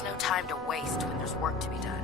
There's no time to waste when there's work to be done.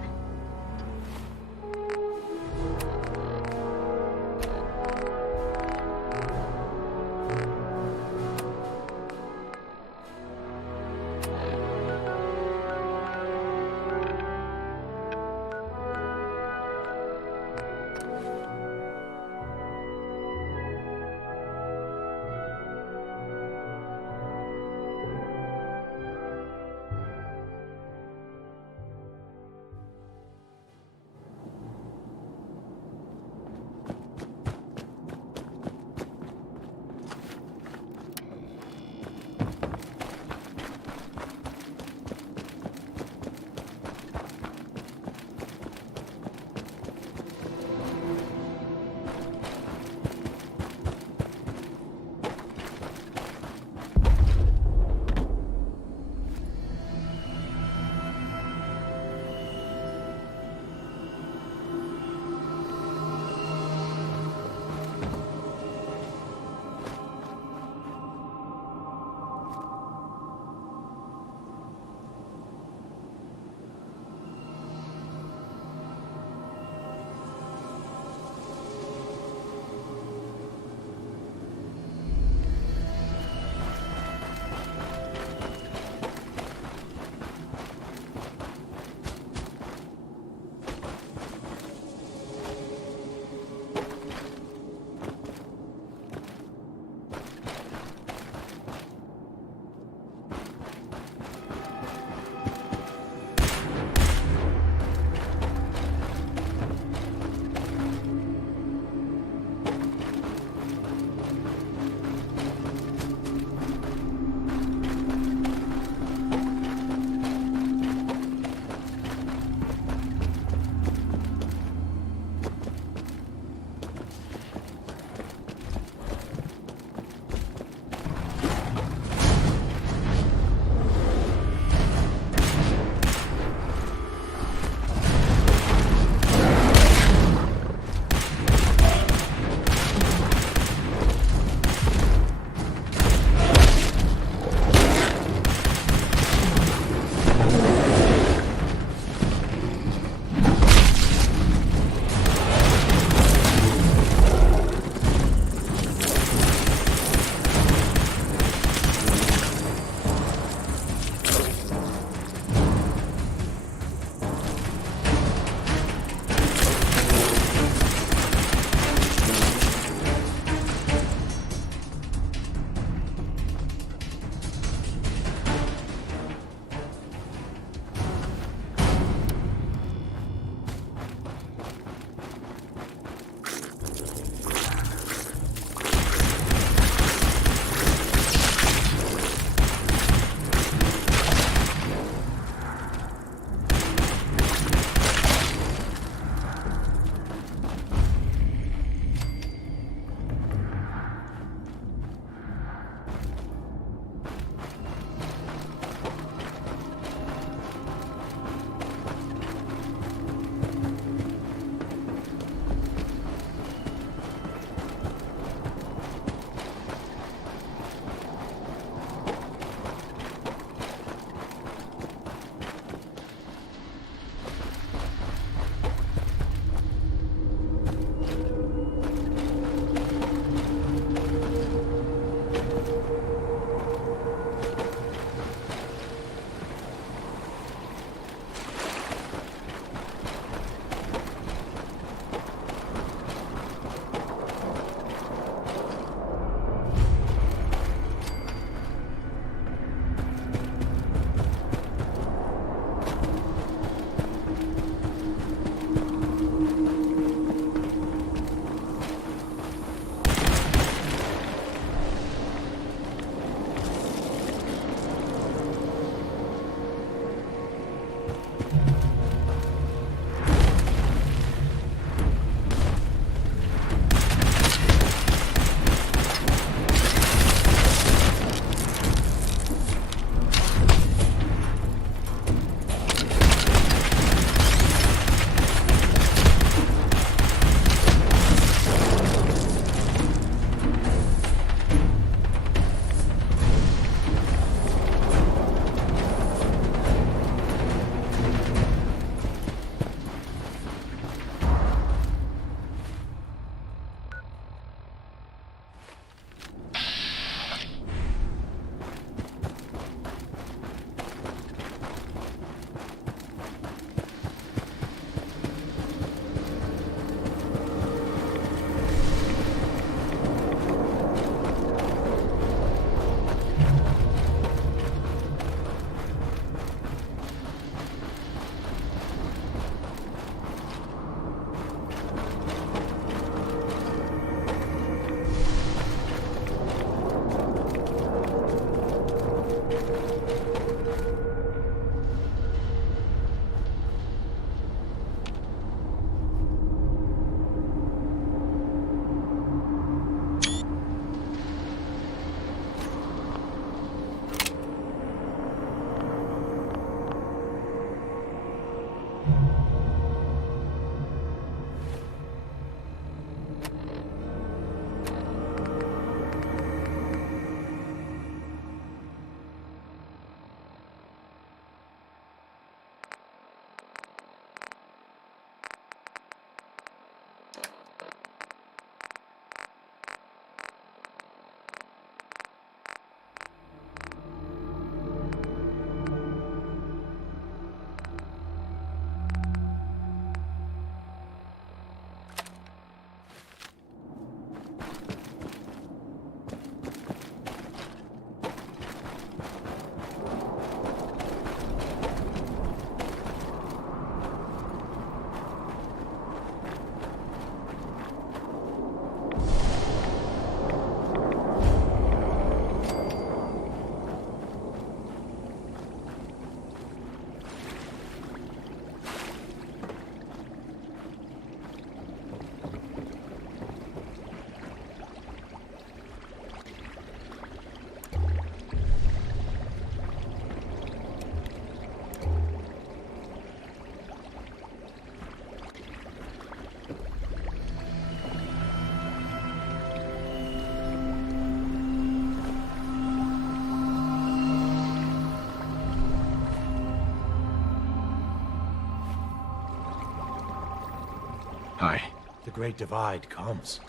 Hi. The Great Divide comes.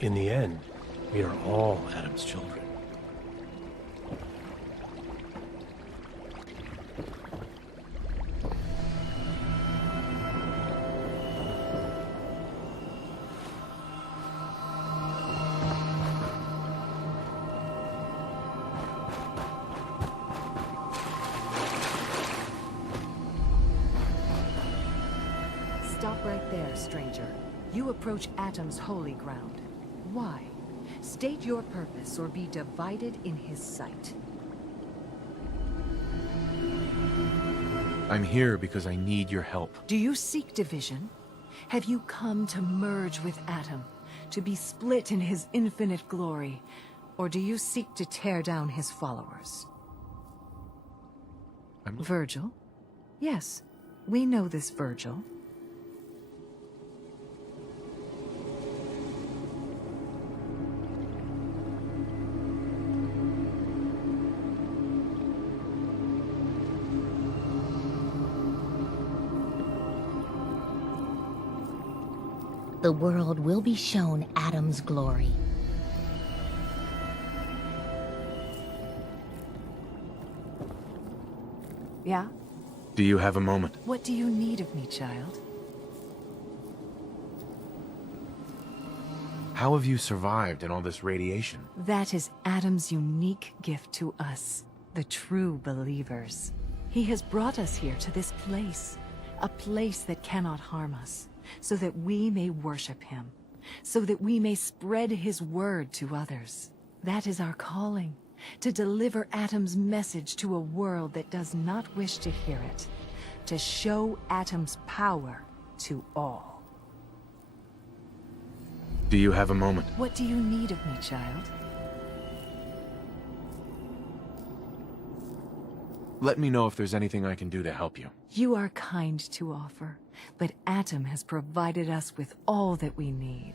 In the end, we are all Adam's children. Stop right there, stranger. You approach Atom's holy ground. Why? State your purpose or be divided in his sight. I'm here because I need your help. Do you seek division? Have you come to merge with Atom, to be split in his infinite glory? Or do you seek to tear down his followers? Virgil? Yes, we know this Virgil. The world will be shown Adam's glory. Yeah? Do you have a moment? What do you need of me, child? How have you survived in all this radiation? That is Adam's unique gift to us, the true believers. He has brought us here to this place, a place that cannot harm us, so that we may worship him, so that we may spread his word to others. That is our calling, to deliver Atom's message to a world that does not wish to hear it, to show Atom's power to all. Do you have a moment? What do you need of me, child? Let me know if there's anything I can do to help you. You are kind to offer, but Atom has provided us with all that we need.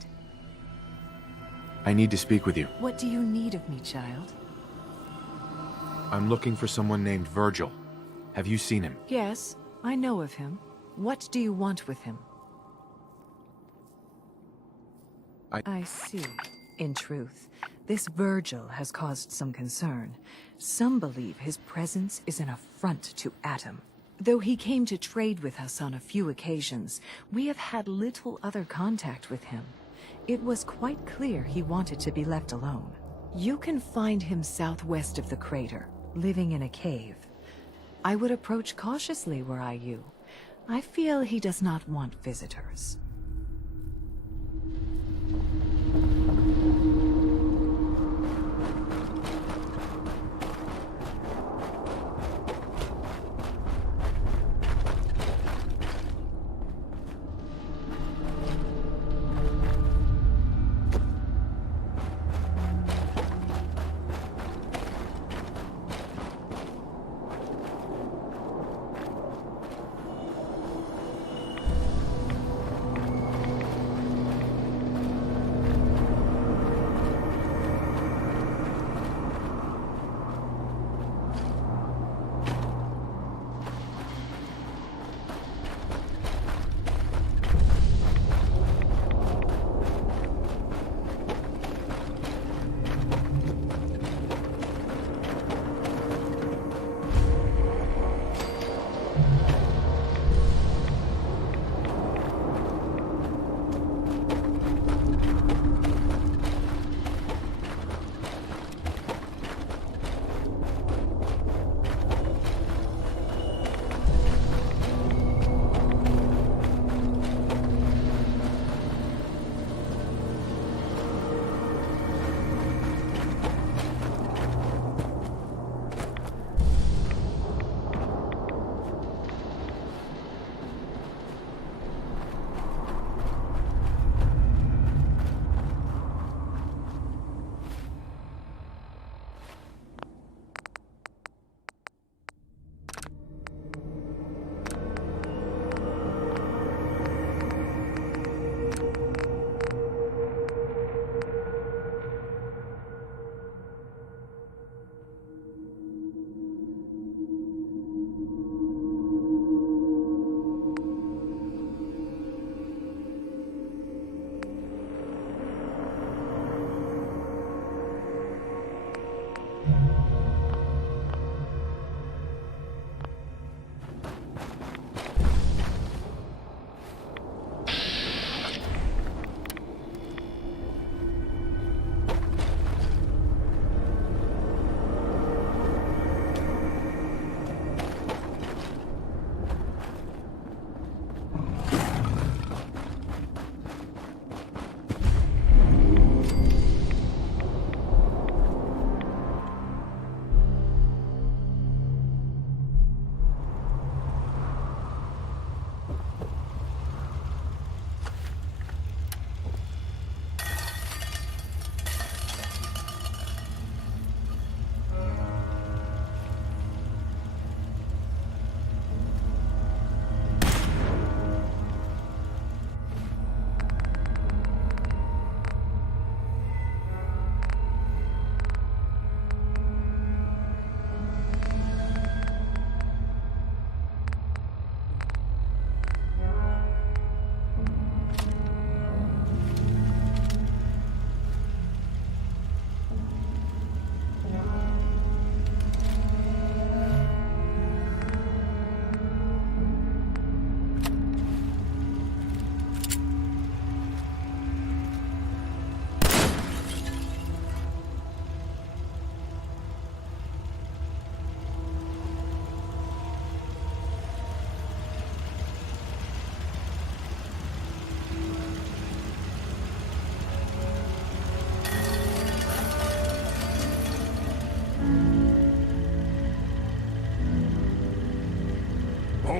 I need to speak with you. What do you need of me, child? I'm looking for someone named Virgil. Have you seen him? Yes, I know of him. What do you want with him? I see. In truth, this Virgil has caused some concern. Some believe his presence is an affront to Atom. Though he came to trade with us on a few occasions, we have had little other contact with him. It was quite clear he wanted to be left alone. You can find him southwest of the crater, living in a cave. I would approach cautiously were I you. I feel he does not want visitors.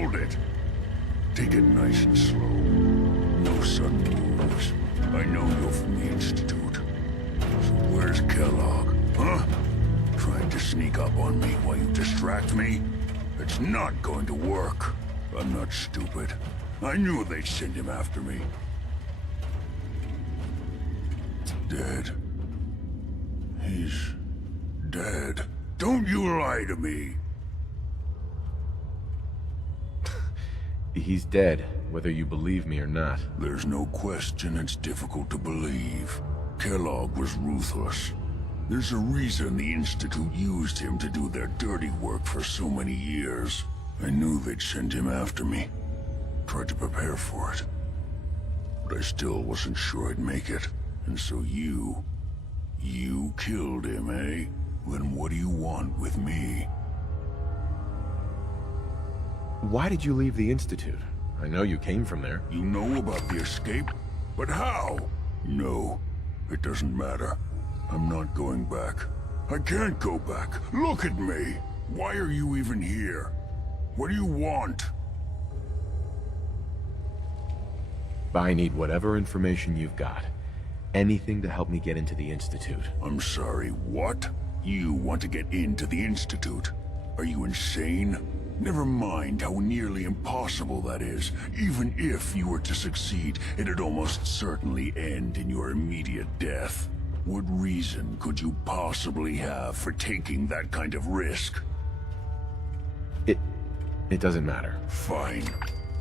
Hold it. Take it nice and slow. No sudden moves. I know you're from the Institute. So where's Kellogg, huh? Trying to sneak up on me while you distract me? It's not going to work. I'm not stupid. I knew they'd send him after me. Dead. He's dead. Don't you lie to me. He's dead, whether you believe me or not. There's no question it's difficult to believe. Kellogg was ruthless. There's a reason the Institute used him to do their dirty work for so many years. I knew they'd send him after me. Tried to prepare for it. But I still wasn't sure I'd make it. And so you killed him, eh? Then what do you want with me? Why did you leave the Institute? I know you came from there. You know about the escape? But how? No, it doesn't matter. I'm not going back. I can't go back. Look at me! Why are you even here? What do you want? I need whatever information you've got. Anything to help me get into the Institute. I'm sorry, what? You want to get into the Institute? Are you insane? Never mind how nearly impossible that is. Even if you were to succeed, it'd almost certainly end in your immediate death. What reason could you possibly have for taking that kind of risk? It doesn't matter. Fine.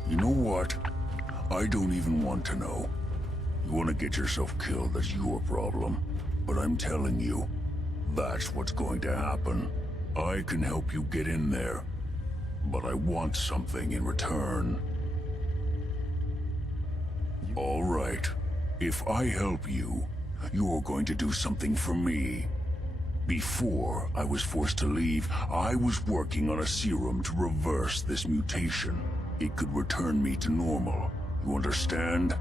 You know what? I don't even want to know. You want to get yourself killed, that's your problem. But I'm telling you, that's what's going to happen. I can help you get in there, but I want something in return. All right. If I help you, you're going to do something for me. Before I was forced to leave, I was working on a serum to reverse this mutation. It could return me to normal. You understand?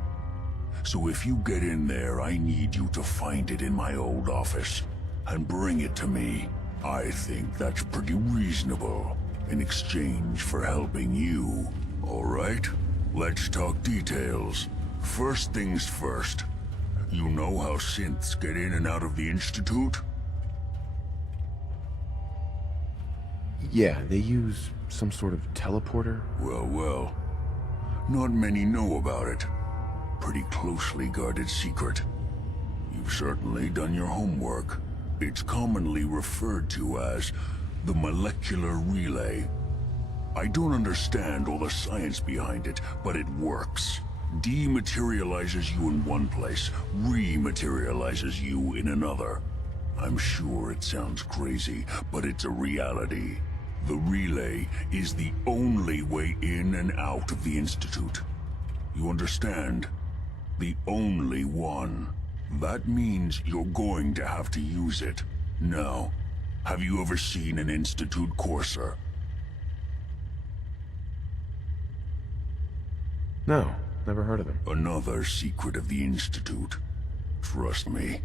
So if you get in there, I need you to find it in my old office and bring it to me. I think that's pretty reasonable in exchange for helping you. All right? Let's talk details. First things first. You know how synths get in and out of the Institute? Yeah, they use some sort of teleporter. Well. Not many know about it. Pretty closely guarded secret. You've certainly done your homework. It's commonly referred to as the molecular relay. I don't understand all the science behind it, but it works. Dematerializes you in one place, rematerializes you in another. I'm sure it sounds crazy, but it's a reality. The relay is the only way in and out of the Institute. You understand? The only one. That means you're going to have to use it. Now, have you ever seen an Institute courser? No, never heard of them. Another secret of the Institute. Trust me,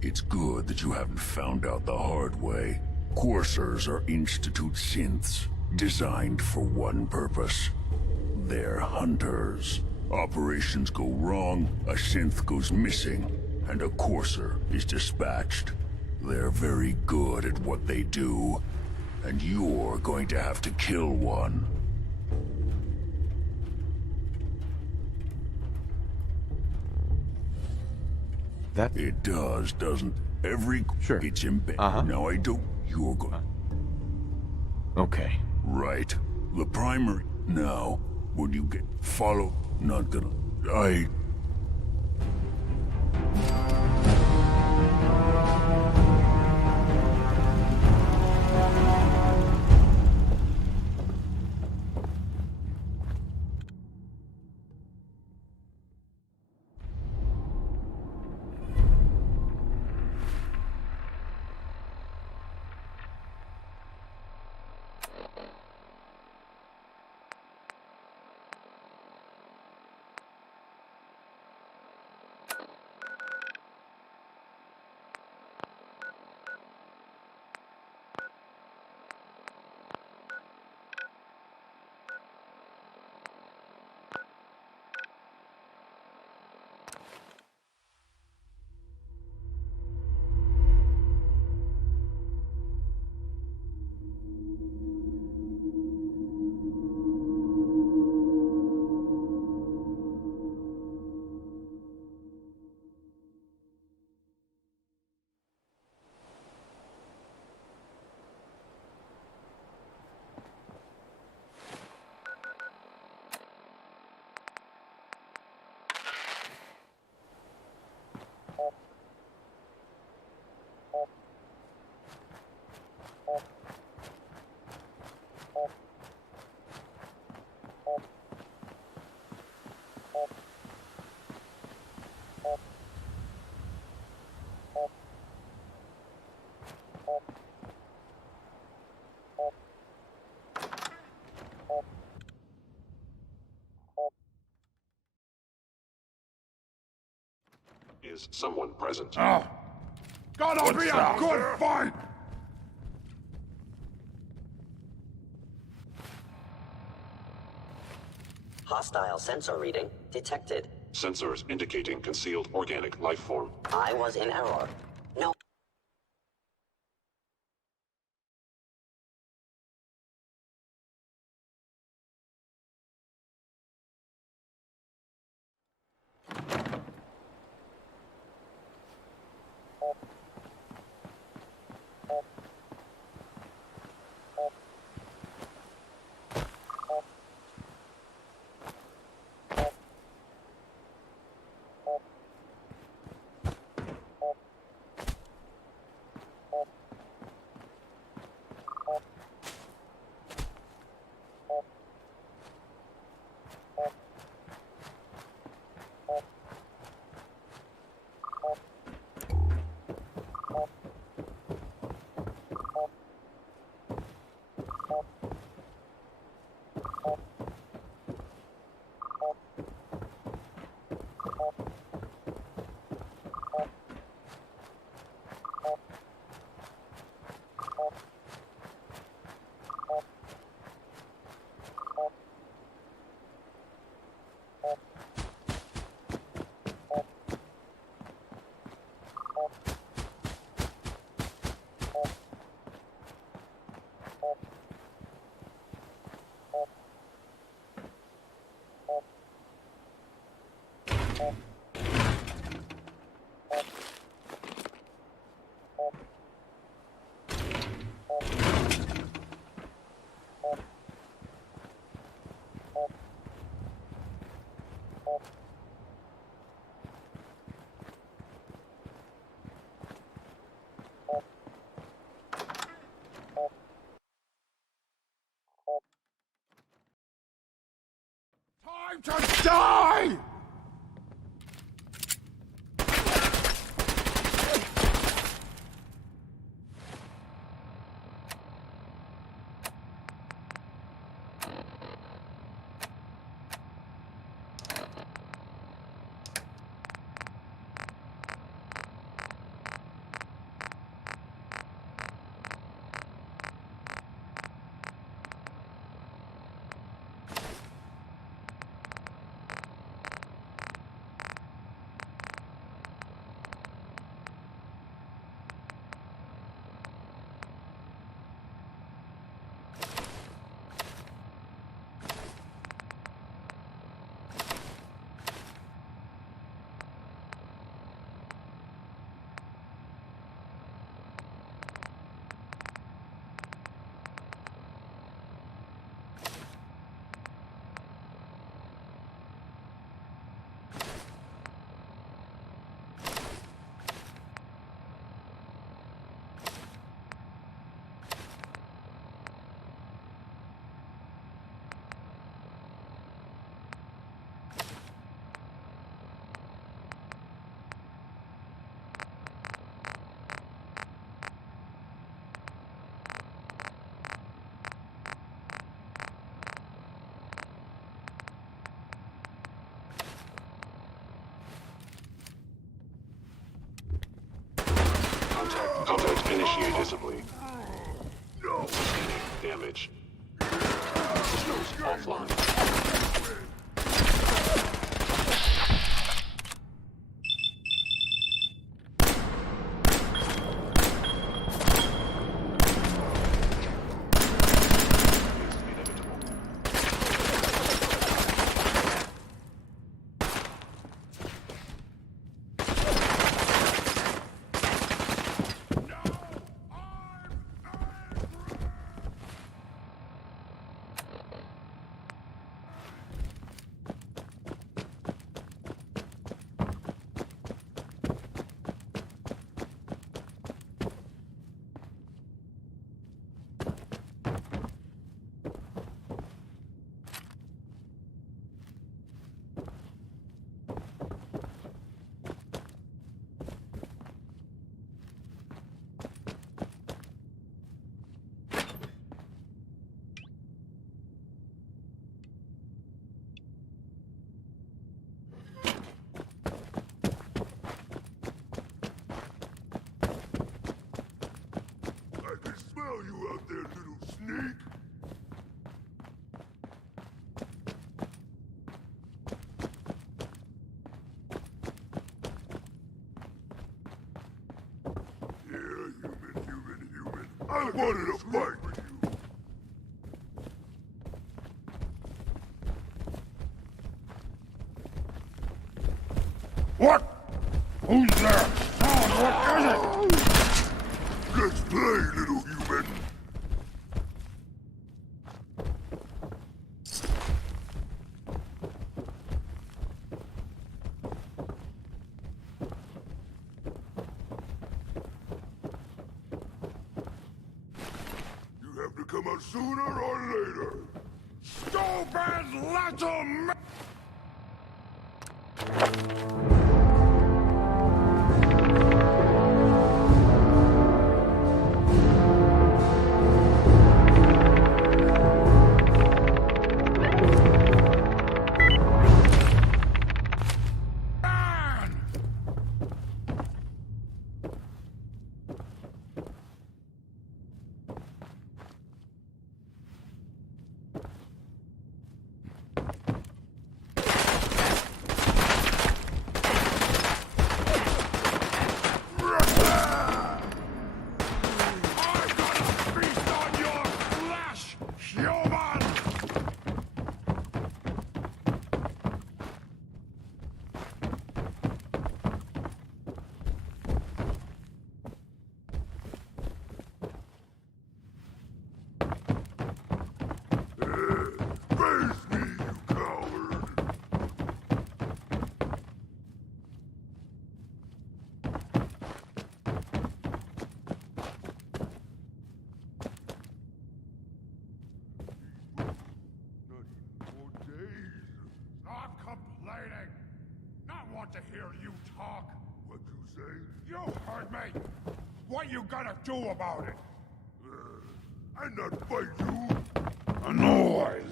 it's good that you haven't found out the hard way. Coursers are Institute synths, designed for one purpose. They're hunters. Operations go wrong, a synth goes missing, and a courser is dispatched. They're very good at what they do, and you're going to have to kill one. That... It does, doesn't every... Sure. It's embedded. Now I don't... You're going... Okay. Right. The primary... Now, when you get... Follow... Not gonna... I... is someone present. Oh! Gonna be a good fight! Hostile sensor reading detected. Sensors indicating concealed organic life form. I was in error. No. Time to die! Contact initiate visibly. Damage. Systems offline. sneak? Yeah, human. I wanted to fight with you. What? Who's there? What is it? Let's play, little human. You have to come out sooner or later. Stupid little man! Face me, you coward! Not even 4 days. Stop complaining! Not want to hear you talk. What'd you say? You heard me! What you gonna do about it? I not fight you. A noise.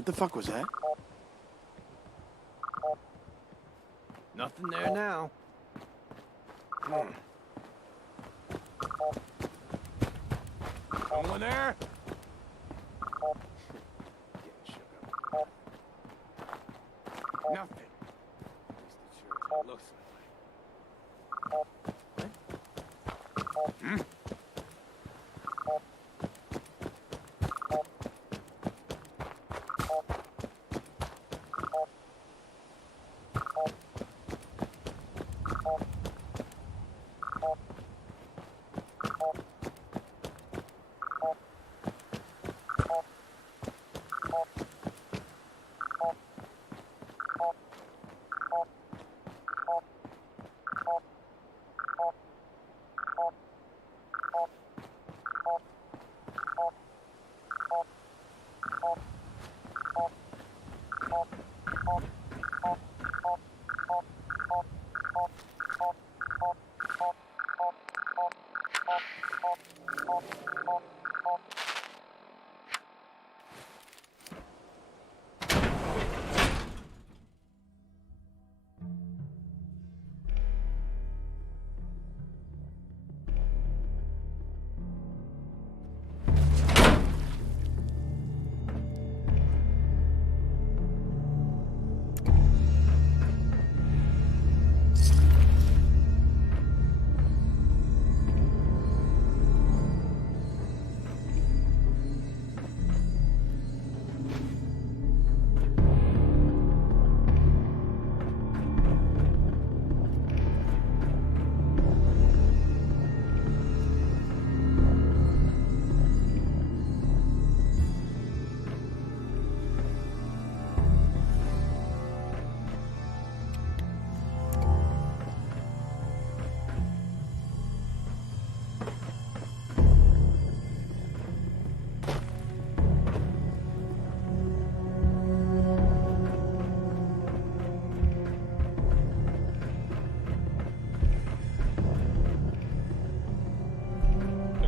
What the fuck was that? Nothing there now. Someone there? Getting shook up. Nothing. At least it sure as hell looks that way. What? Hmm?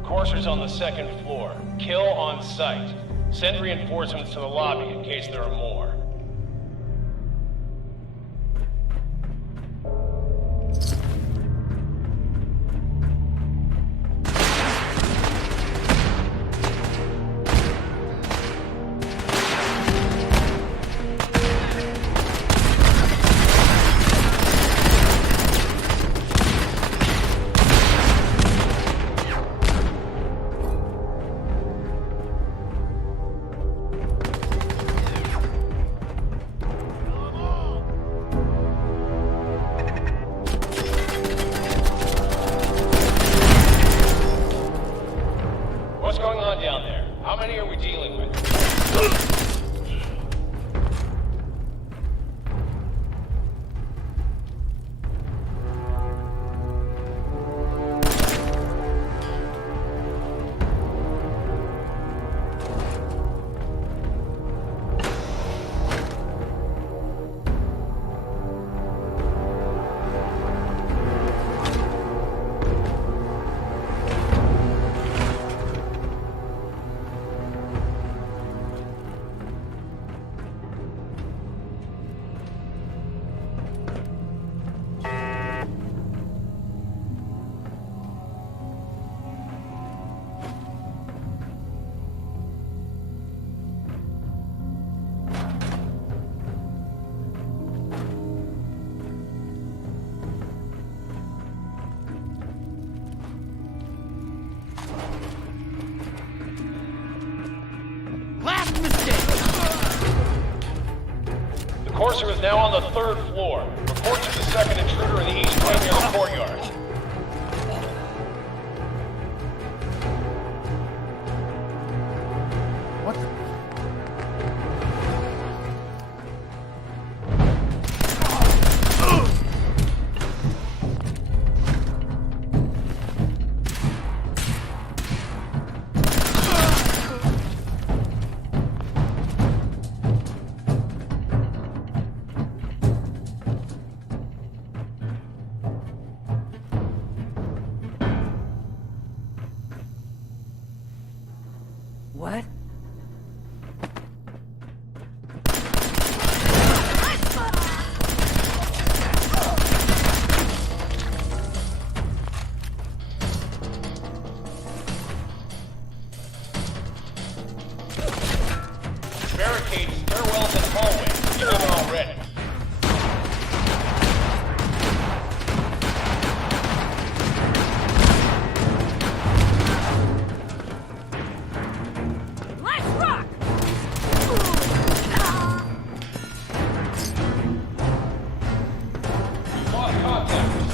Courser's on the second floor. Kill on sight. Send reinforcements to the lobby in case there are more. Courser is now on the third floor. Report to the second intruder in the east wing near the courtyard. What the?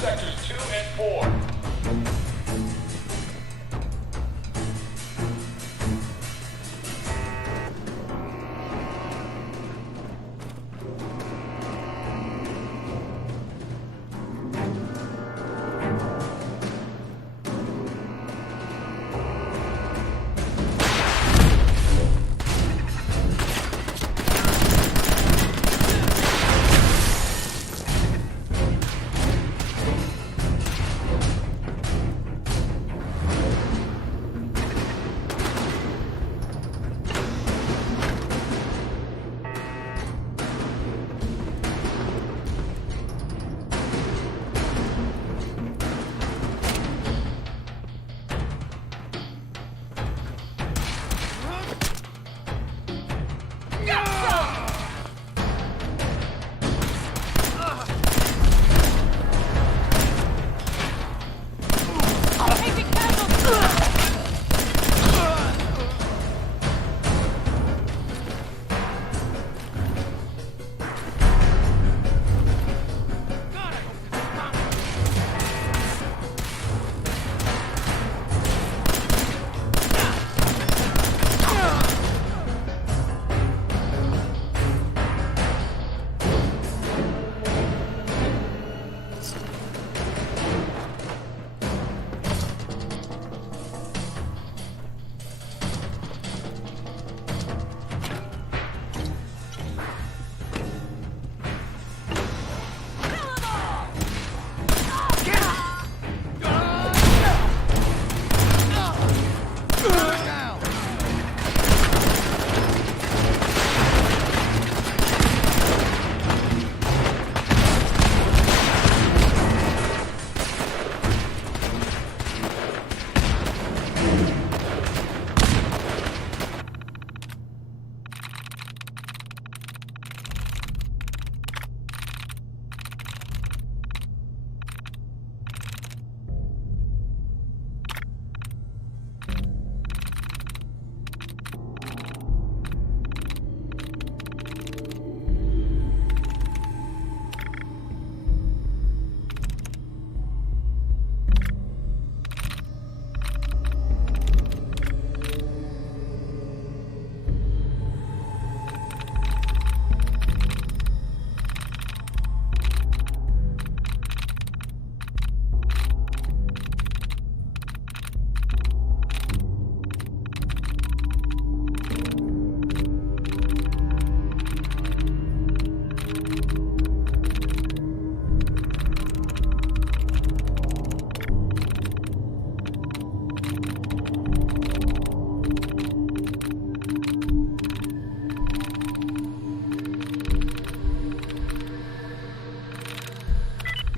sectors 2 and 4.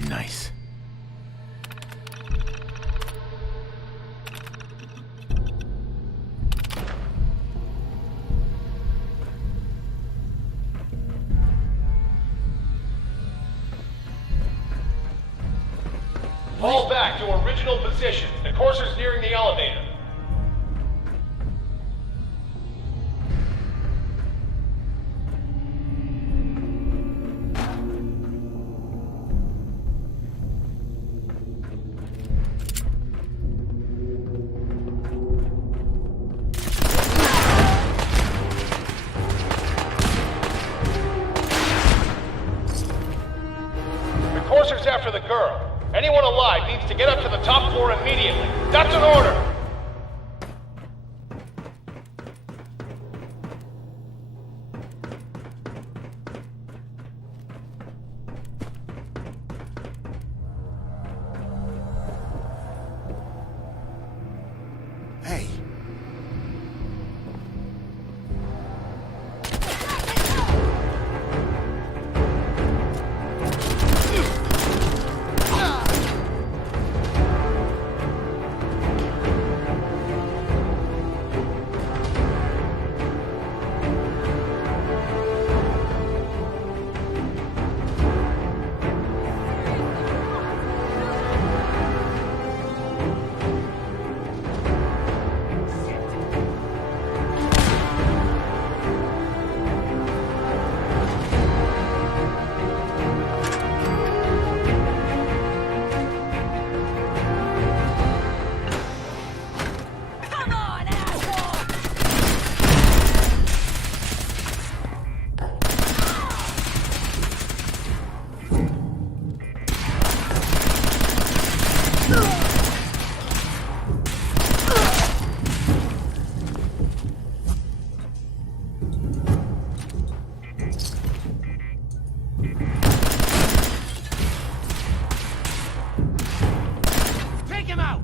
Nice. Fall back to original position. The courser's nearing the elevator. The courser's after the girl. Anyone alive needs to get up to the top floor immediately. That's an order! Hey, Take him out!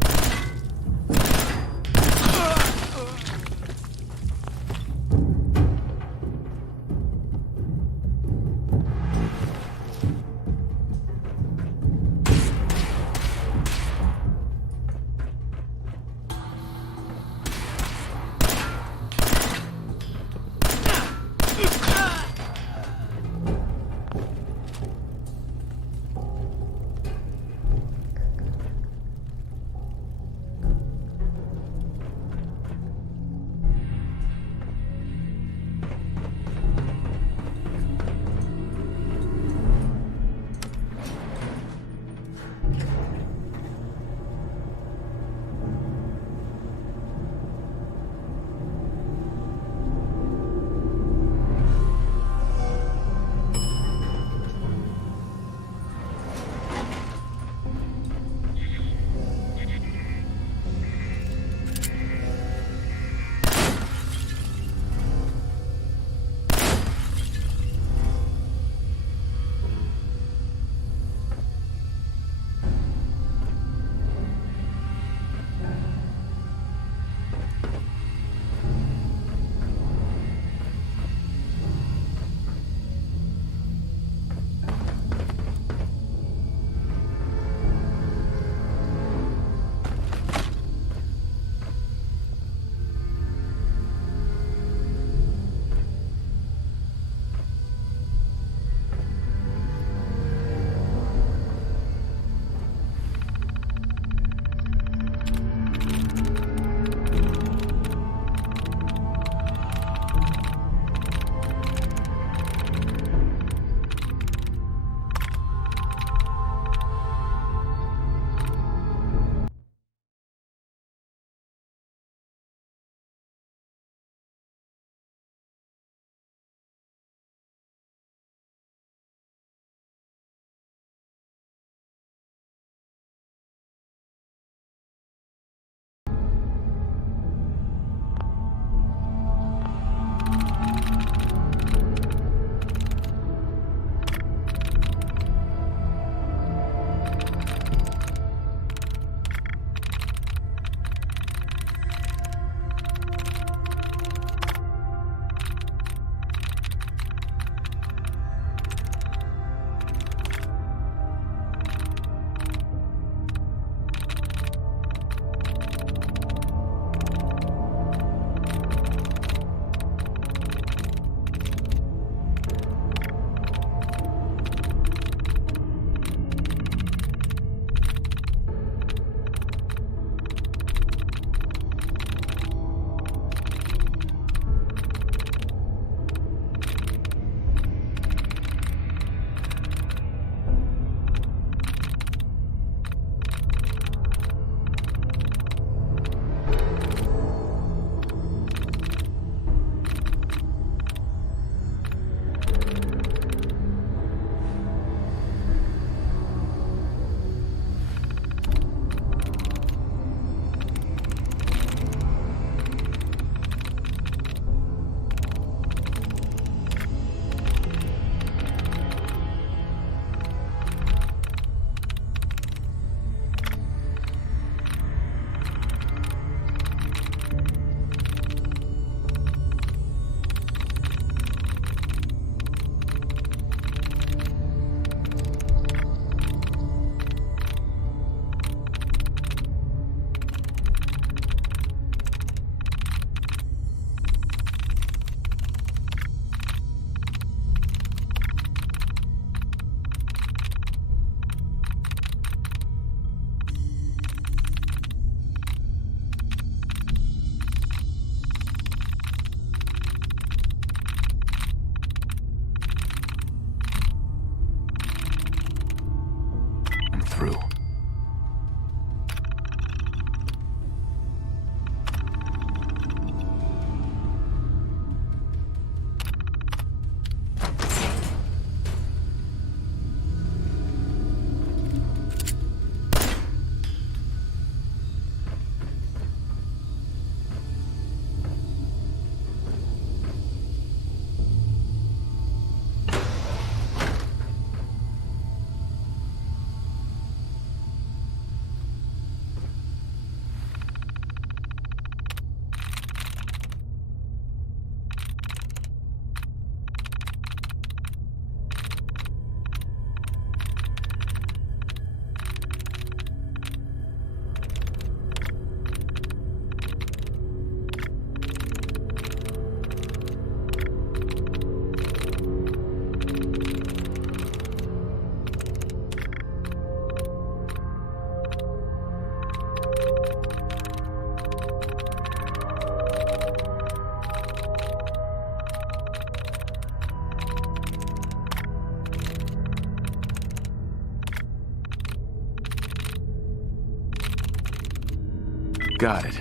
Got it.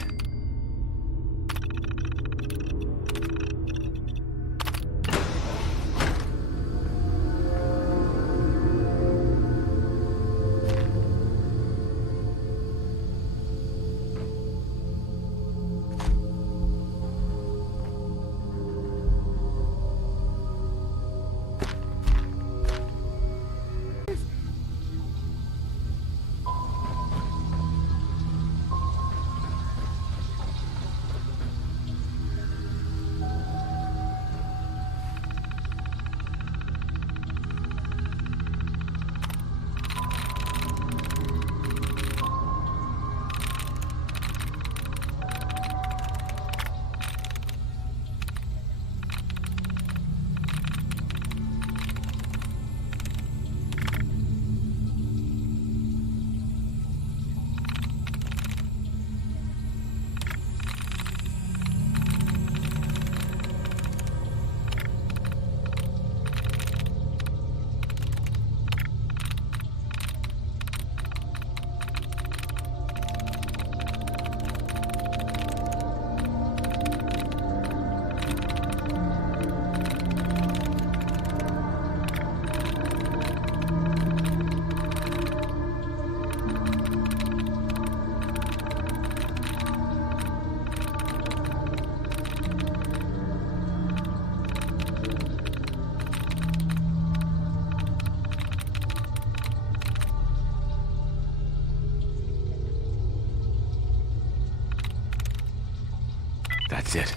That's it.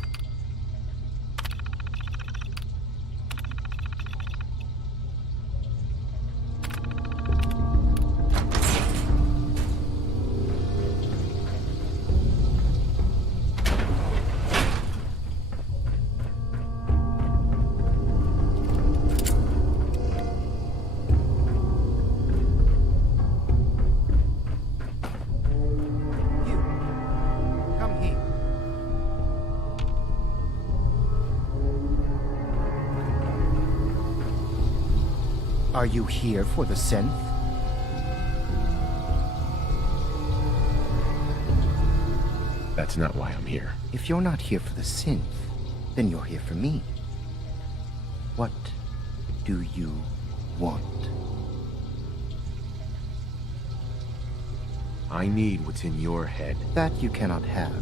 Come here. Are you here for the synth? That's not why I'm here. If you're not here for the synth, then you're here for me. What do you want? I need what's in your head. That you cannot have.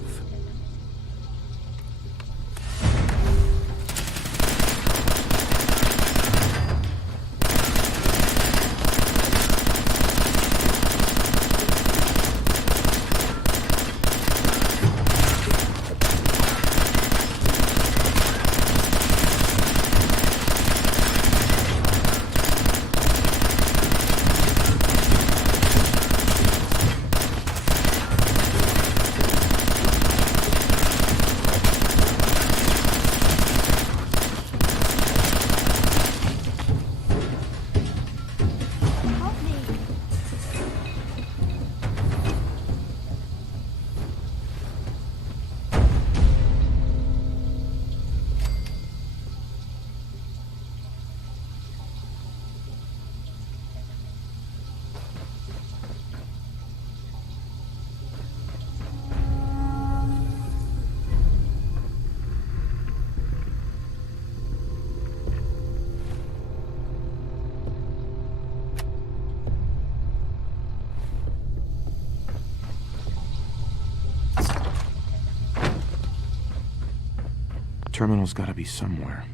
Terminal's gotta be somewhere.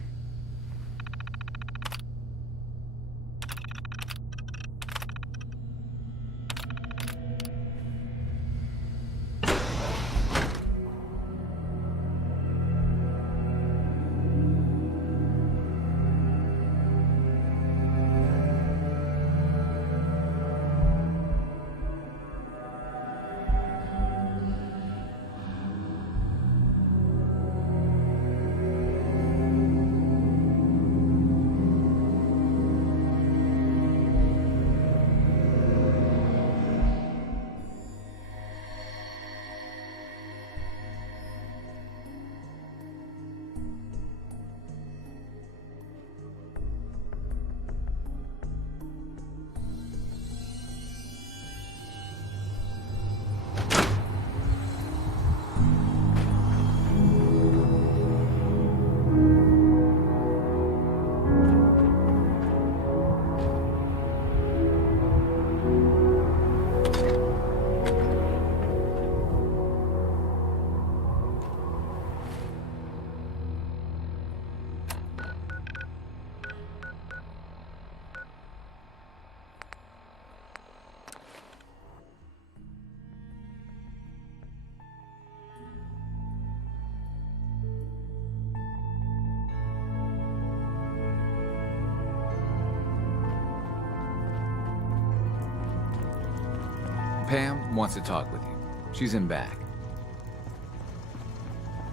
Pam wants to talk with you. She's in back.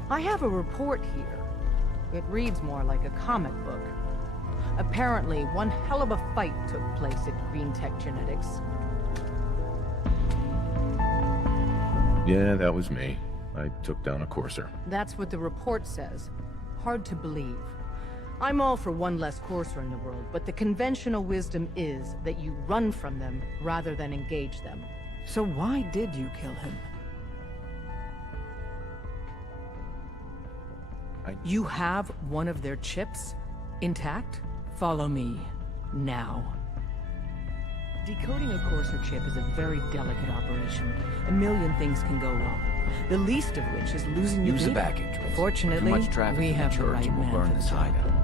I have a report here. It reads more like a comic book. Apparently, one hell of a fight took place at Green Tech Genetics. Yeah, that was me. I took down a Courser. That's what the report says. Hard to believe. I'm all for one less Courser in the world, but the conventional wisdom is that you run from them rather than engage them. So why did you kill him? You have one of their chips intact? Follow me now. Decoding a Courser chip is a very delicate operation. A million things can go wrong. The least of which is losing Use the data. back entrance. Fortunately, Too much traffic we in the have the church right and we'll man burn for the this job. hideout.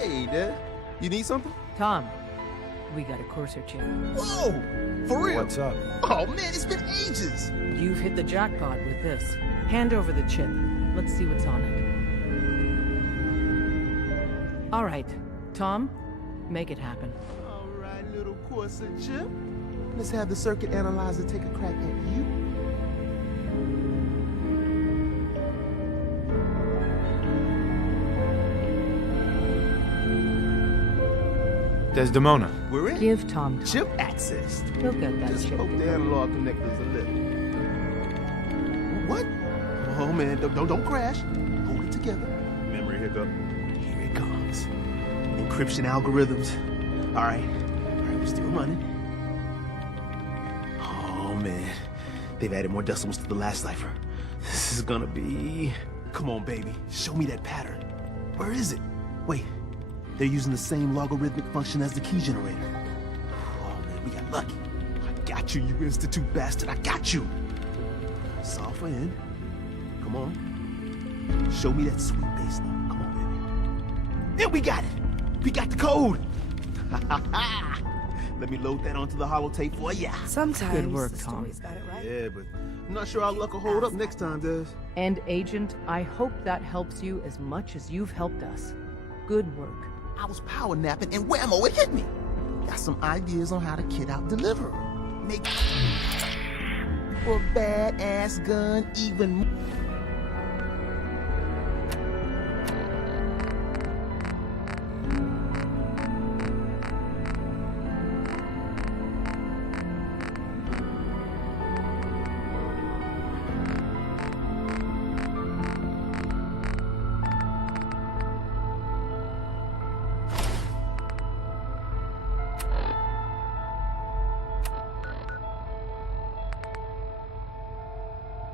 Hey, Dad. You need something? Tom, we got a Courser chip. Whoa! For real? What's up? Oh, man, it's been ages! You've hit the jackpot with this. Hand over the chip. Let's see what's on it. All right, Tom, make it happen. All right, little Corsa chip. Let's have the circuit analyzer take a crack at you. Desdemona. We're in. Give Tom Chip access. He'll get that Just chip. poke the analog connectors a little. What? Oh, man, don't crash. Hold it together. Memory hiccup. Here it comes. Encryption algorithms. All right, we're still running. Oh, man. They've added more decimals to the last cipher. This is gonna be... Come on, baby. Show me that pattern. Where is it? Wait. They're using the same logarithmic function as the key generator. Oh, man, we got lucky. I got you, you Institute bastard. I got you. Software in. Come on. Show me that sweet bass note. Come on, baby. Yeah, we got it. We got the code. Let me load that onto the holotape for ya. Sometimes good work, Tom. Yeah, but I'm not sure our luck will hold up next time, Des. And Agent, I hope that helps you as much as you've helped us. Good work. I was power napping and whammo, it hit me. Got some ideas on how to kit out Deliverer. Make for a badass gun even more.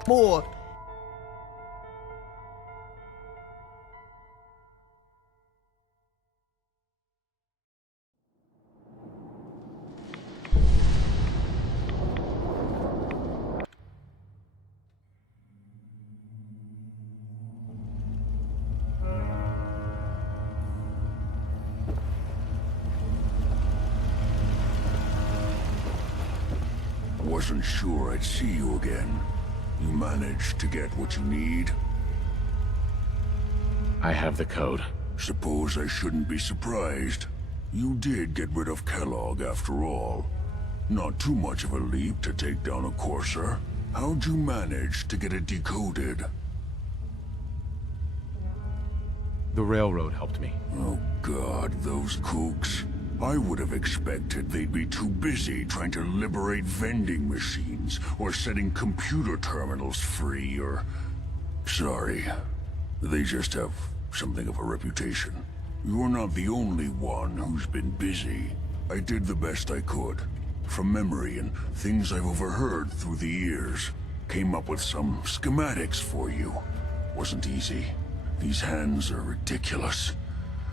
More. Wasn't sure I'd see you again. You managed to get what you need? I have the code. Suppose I shouldn't be surprised. You did get rid of Kellogg after all. Not too much of a leap to take down a Courser. How'd you manage to get it decoded? The railroad helped me. Oh God, those kooks. I would have expected they'd be too busy trying to liberate vending machines or setting computer terminals free or... Sorry. They just have something of a reputation. You're not the only one who's been busy. I did the best I could. From memory and things I've overheard through the years. Came up with some schematics for you. Wasn't easy. These hands are ridiculous.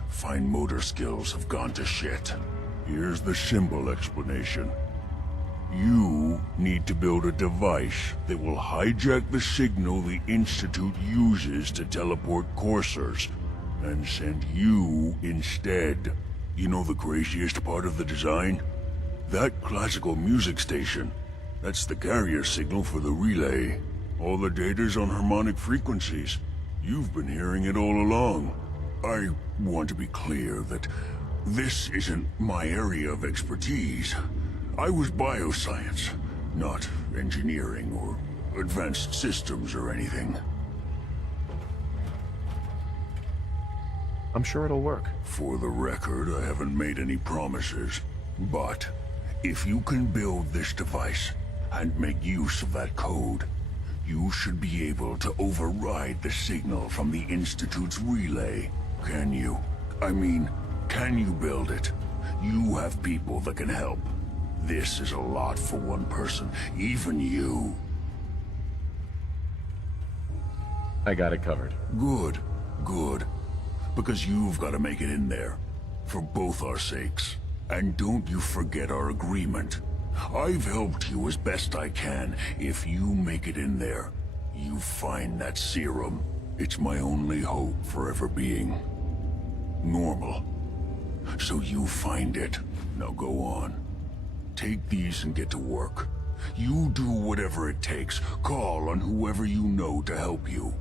Fine motor skills have gone to shit. Here's the simple explanation. You need to build a device that will hijack the signal the Institute uses to teleport coursers, and send you instead. You know the craziest part of the design? That classical music station. That's the carrier signal for the relay. All the data's on harmonic frequencies. You've been hearing it all along. I want to be clear that this isn't my area of expertise. I was bioscience, not engineering or advanced systems or anything. I'm sure it'll work. For the record, I haven't made any promises. But if you can build this device and make use of that code, you should be able to override the signal from the Institute's relay. Can you? I mean, can you build it? You have people that can help. This is a lot for one person, even you. I got it covered. Good, good. Because you've got to make it in there. For both our sakes. And don't you forget our agreement. I've helped you as best I can. If you make it in there, you find that serum. It's my only hope for ever being normal. So you find it. Now go on. Take these and get to work. You do whatever it takes. Call on whoever you know to help you.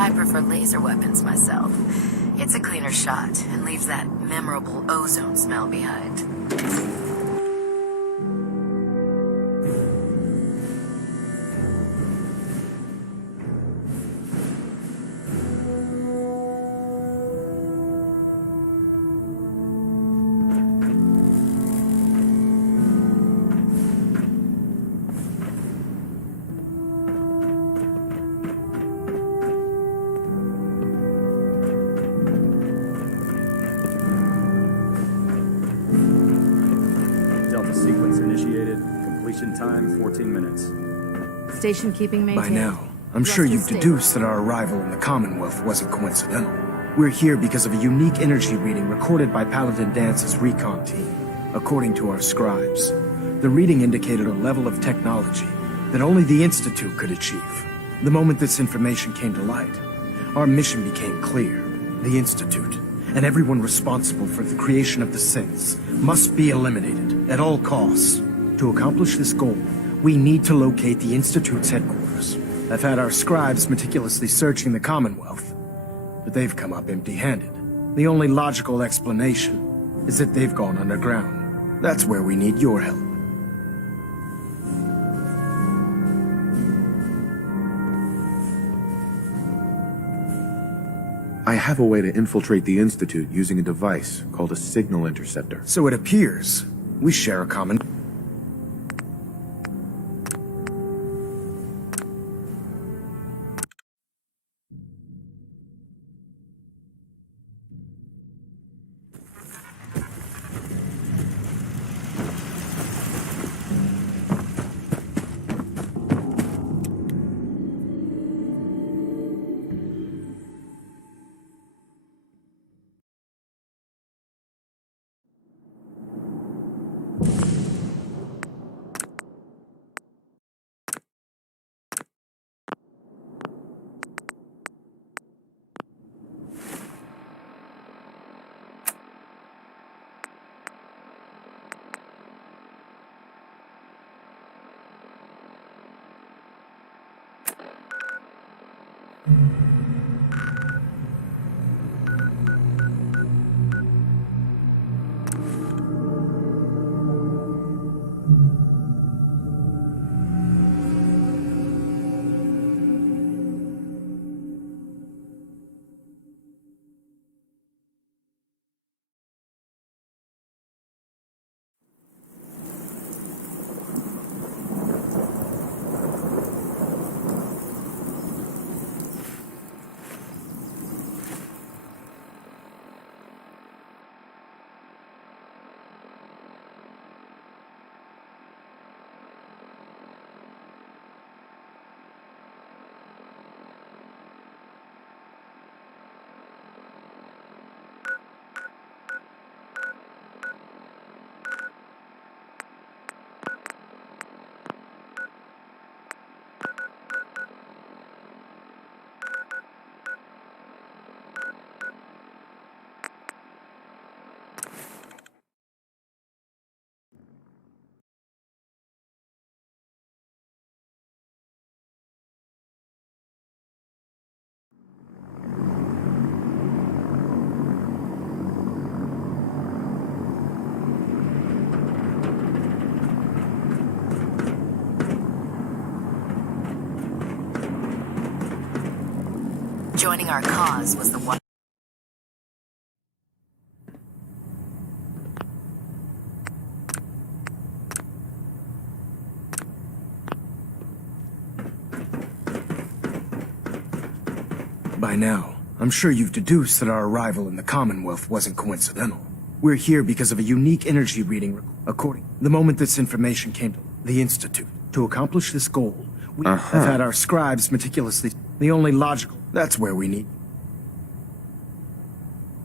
I prefer laser weapons myself. It's a cleaner shot and leaves that memorable ozone smell behind. Time 14 minutes. Station keeping maintained. By now, I'm sure you've deduced that our arrival in the Commonwealth wasn't coincidental. We're here because of a unique energy reading recorded by Paladin Dance's recon team. According to our scribes, the reading indicated a level of technology that only the Institute could achieve. The moment this information came to light, our mission became clear. The Institute, and everyone responsible for the creation of the synths, must be eliminated at all costs. To accomplish this goal, we need to locate the Institute's headquarters. I've had our scribes meticulously searching the Commonwealth, but they've come up empty-handed. The only logical explanation is that they've gone underground. That's where we need your help. I have a way to infiltrate the Institute using a device called a signal interceptor. So it appears we share a common... Joining our cause was the one. By now, I'm sure you've deduced that our arrival in the Commonwealth wasn't coincidental. We're here because of a unique energy reading according. The moment this information came to the Institute, to accomplish this goal, we have had our scribes meticulously. The only logical. That's where we need.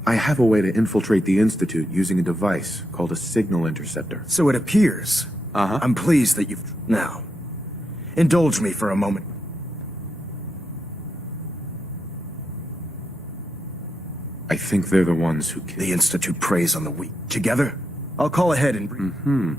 I have a way to infiltrate the Institute using a device called a signal interceptor. So it appears. I'm pleased that you've... Now, indulge me for a moment. I think they're the ones who killed... The Institute preys on the weak. Together, I'll call ahead and...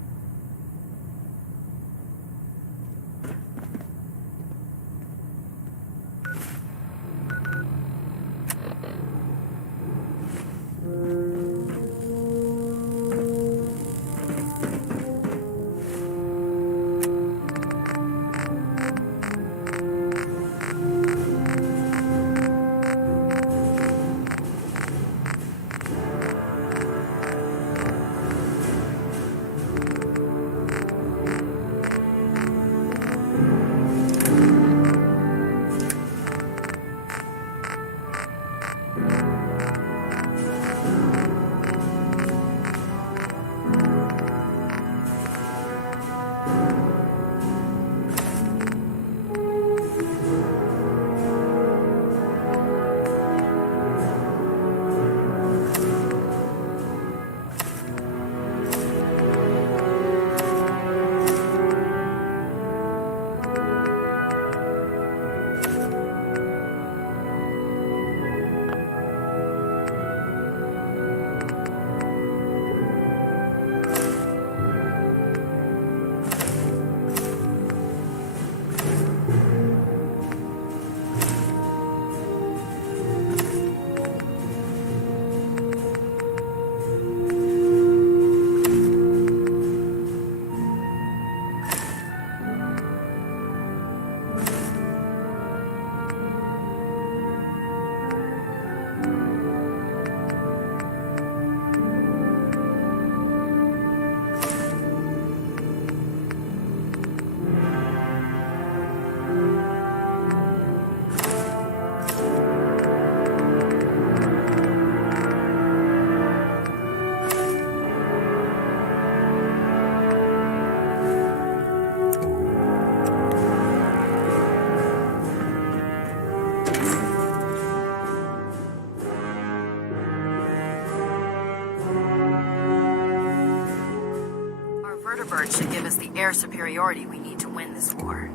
Vertibird should give us the air superiority we need to win this war.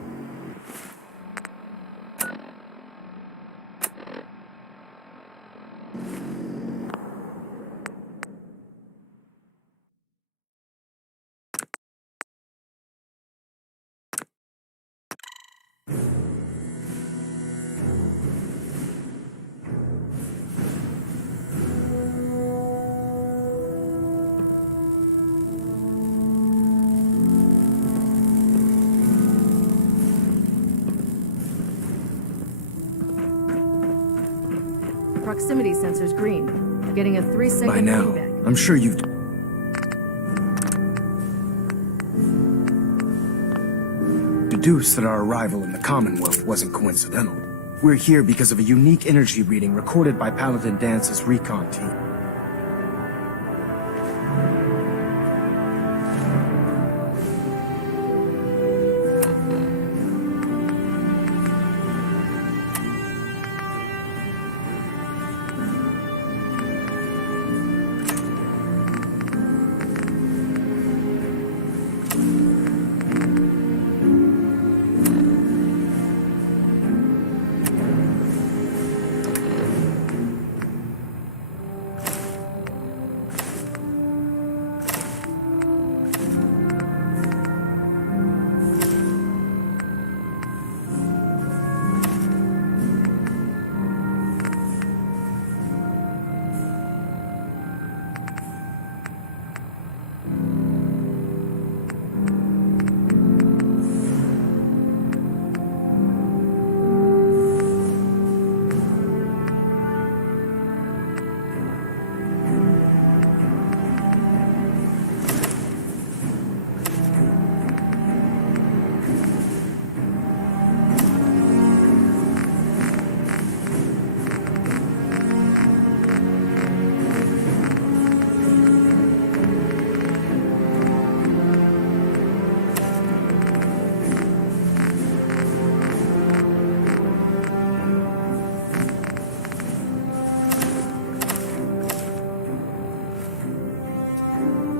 proximity sensor's green. Getting a 3-second By now, feedback. I'm sure you've... deduced that our arrival in the Commonwealth wasn't coincidental. We're here because of a unique energy reading recorded by Paladin Dance's recon team.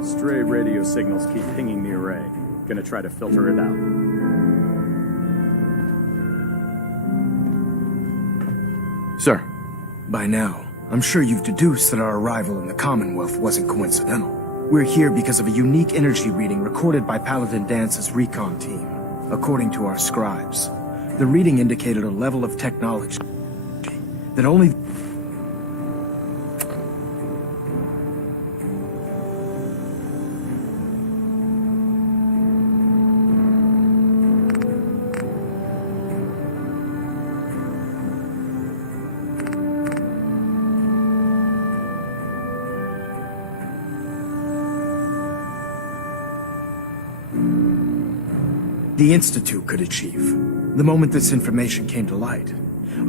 Stray radio signals keep pinging the array. Gonna try to filter it out. Sir. By now, I'm sure you've deduced that our arrival in the Commonwealth wasn't coincidental. We're here because of a unique energy reading recorded by Paladin Dance's recon team. According to our scribes, the reading indicated a level of technology that only... the Institute could achieve. The moment this information came to light,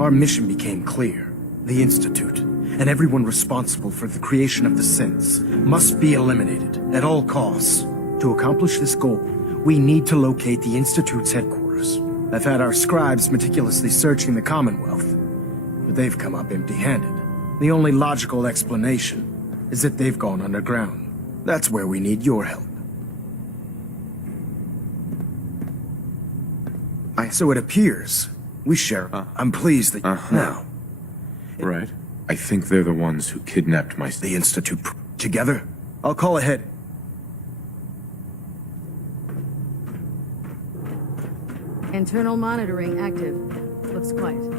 our mission became clear. The Institute, and everyone responsible for the creation of the synths, must be eliminated at all costs. To accomplish this goal, we need to locate the Institute's headquarters. I've had our scribes meticulously searching the Commonwealth, but they've come up empty-handed. The only logical explanation is that they've gone underground. That's where we need your help. So it appears we share... I'm pleased that... Now... Right. I think they're the ones who kidnapped my... The Institute... Together? I'll call ahead. Internal monitoring active. Looks quiet.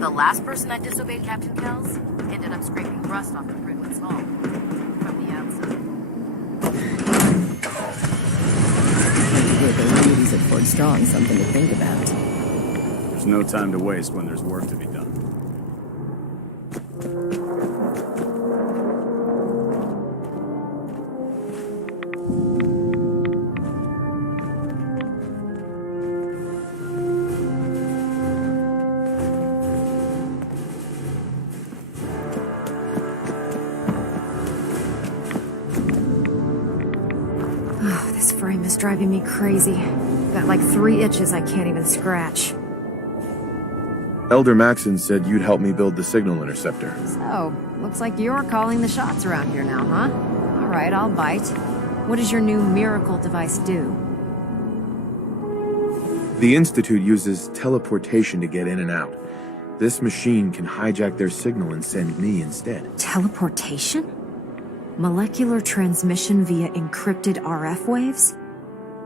The last person that disobeyed Captain Kells ended up scraping rust off the Brigwood's hull from the outside. Give those beauties at Fort Strong something to think about. There's no time to waste when there's work to be done. This frame is driving me crazy. Got like 3 itches I can't even scratch. Elder Maxon said you'd help me build the signal interceptor. So, looks like you're calling the shots around here now, huh? Alright, I'll bite. What does your new miracle device do? The Institute uses teleportation to get in and out. This machine can hijack their signal and send me instead. Teleportation? Molecular transmission via encrypted RF waves?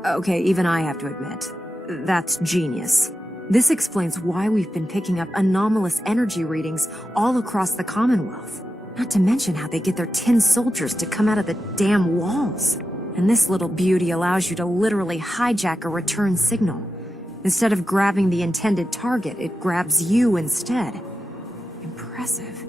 Okay, even I have to admit, that's genius. This explains why we've been picking up anomalous energy readings all across the Commonwealth. Not to mention how they get their tin soldiers to come out of the damn walls. And this little beauty allows you to literally hijack a return signal. Instead of grabbing the intended target, it grabs you instead. Impressive.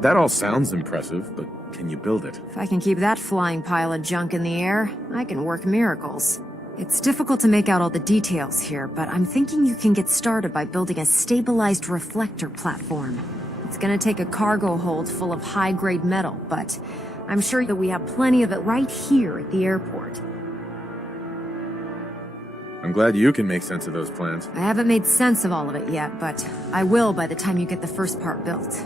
That all sounds impressive, but can you build it? If I can keep that flying pile of junk in the air, I can work miracles. It's difficult to make out all the details here, but I'm thinking you can get started by building a stabilized reflector platform. It's gonna take a cargo hold full of high-grade metal, but I'm sure that we have plenty of it right here at the airport. I'm glad you can make sense of those plans. I haven't made sense of all of it yet, but I will by the time you get the first part built.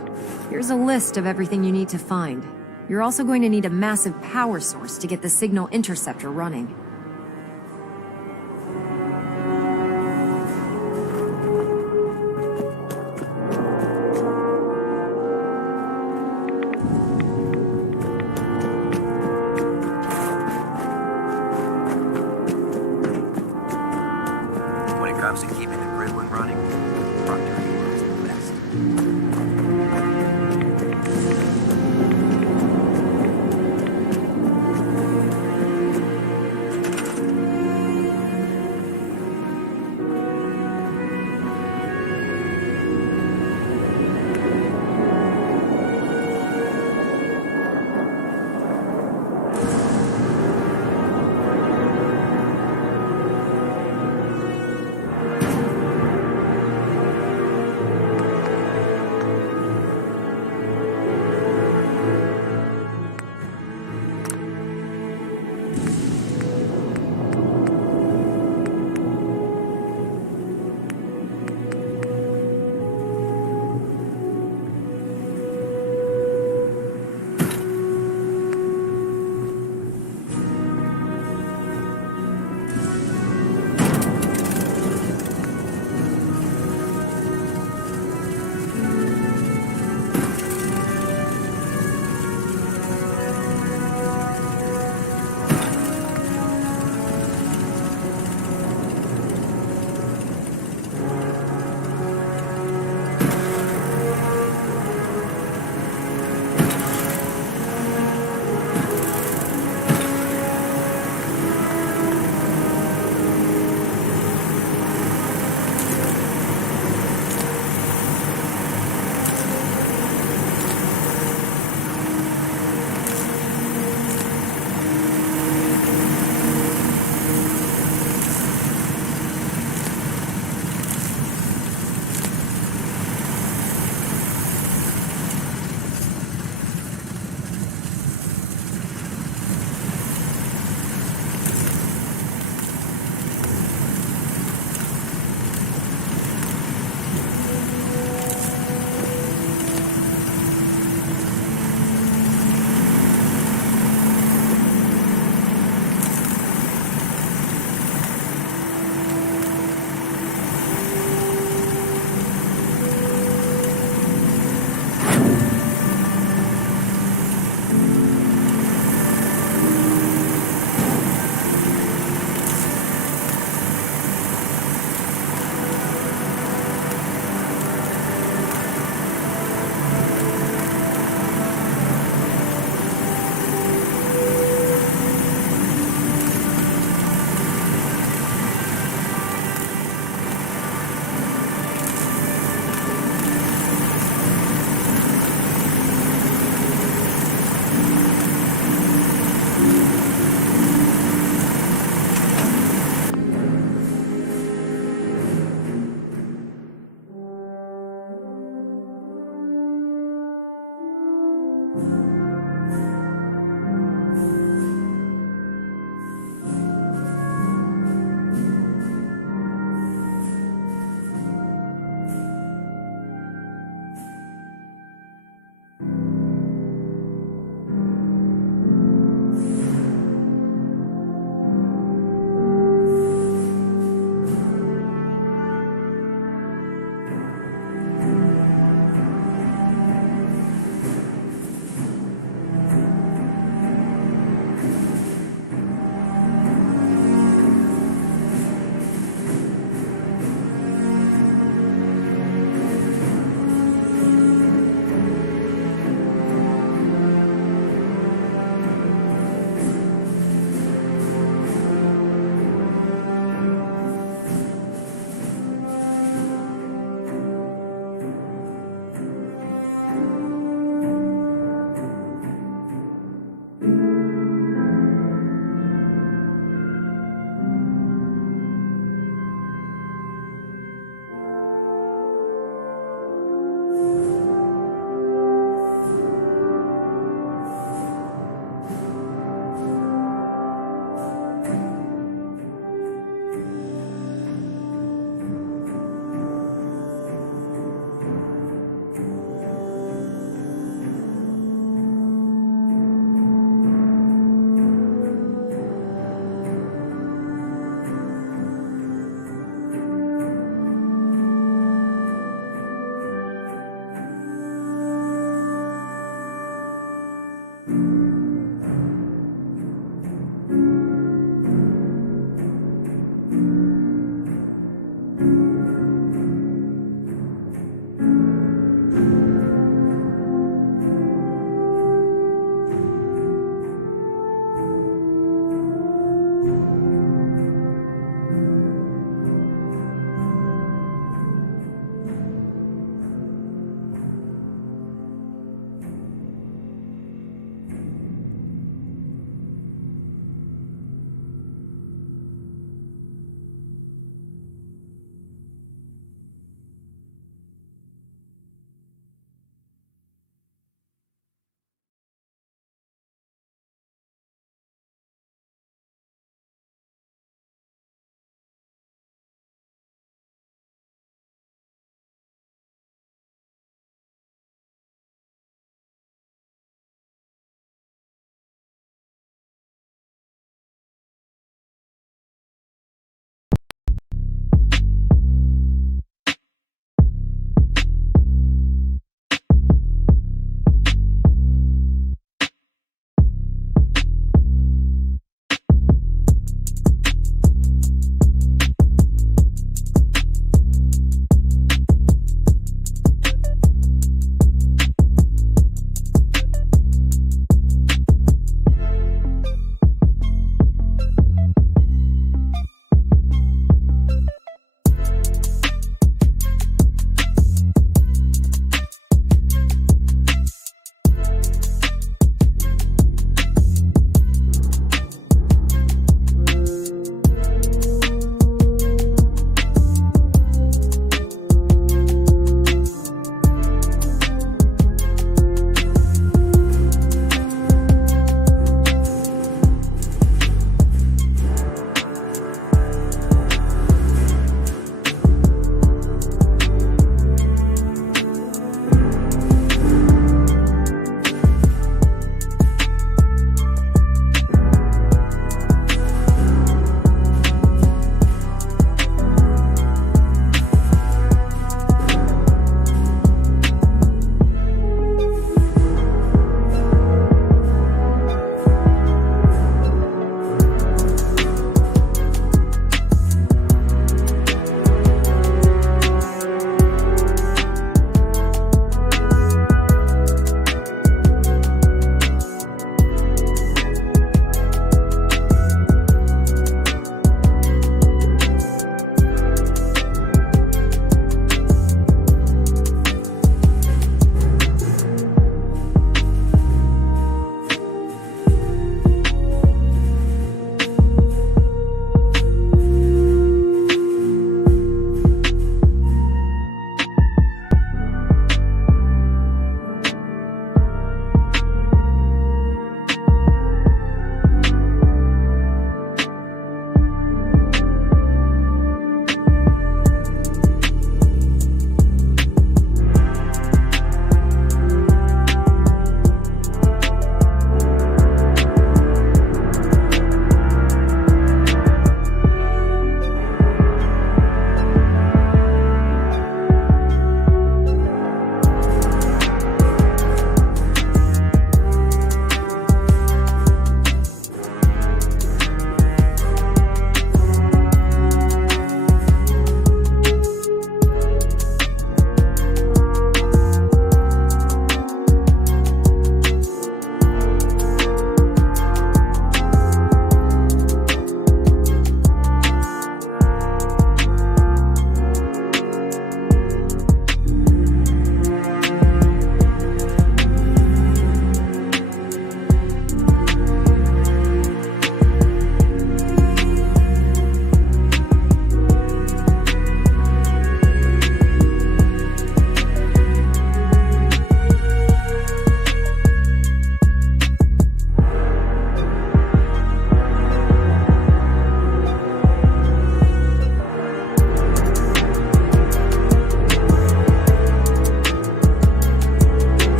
Here's a list of everything you need to find. You're also going to need a massive power source to get the signal interceptor running. When it comes to keeping the grid one running, Proctor is the best.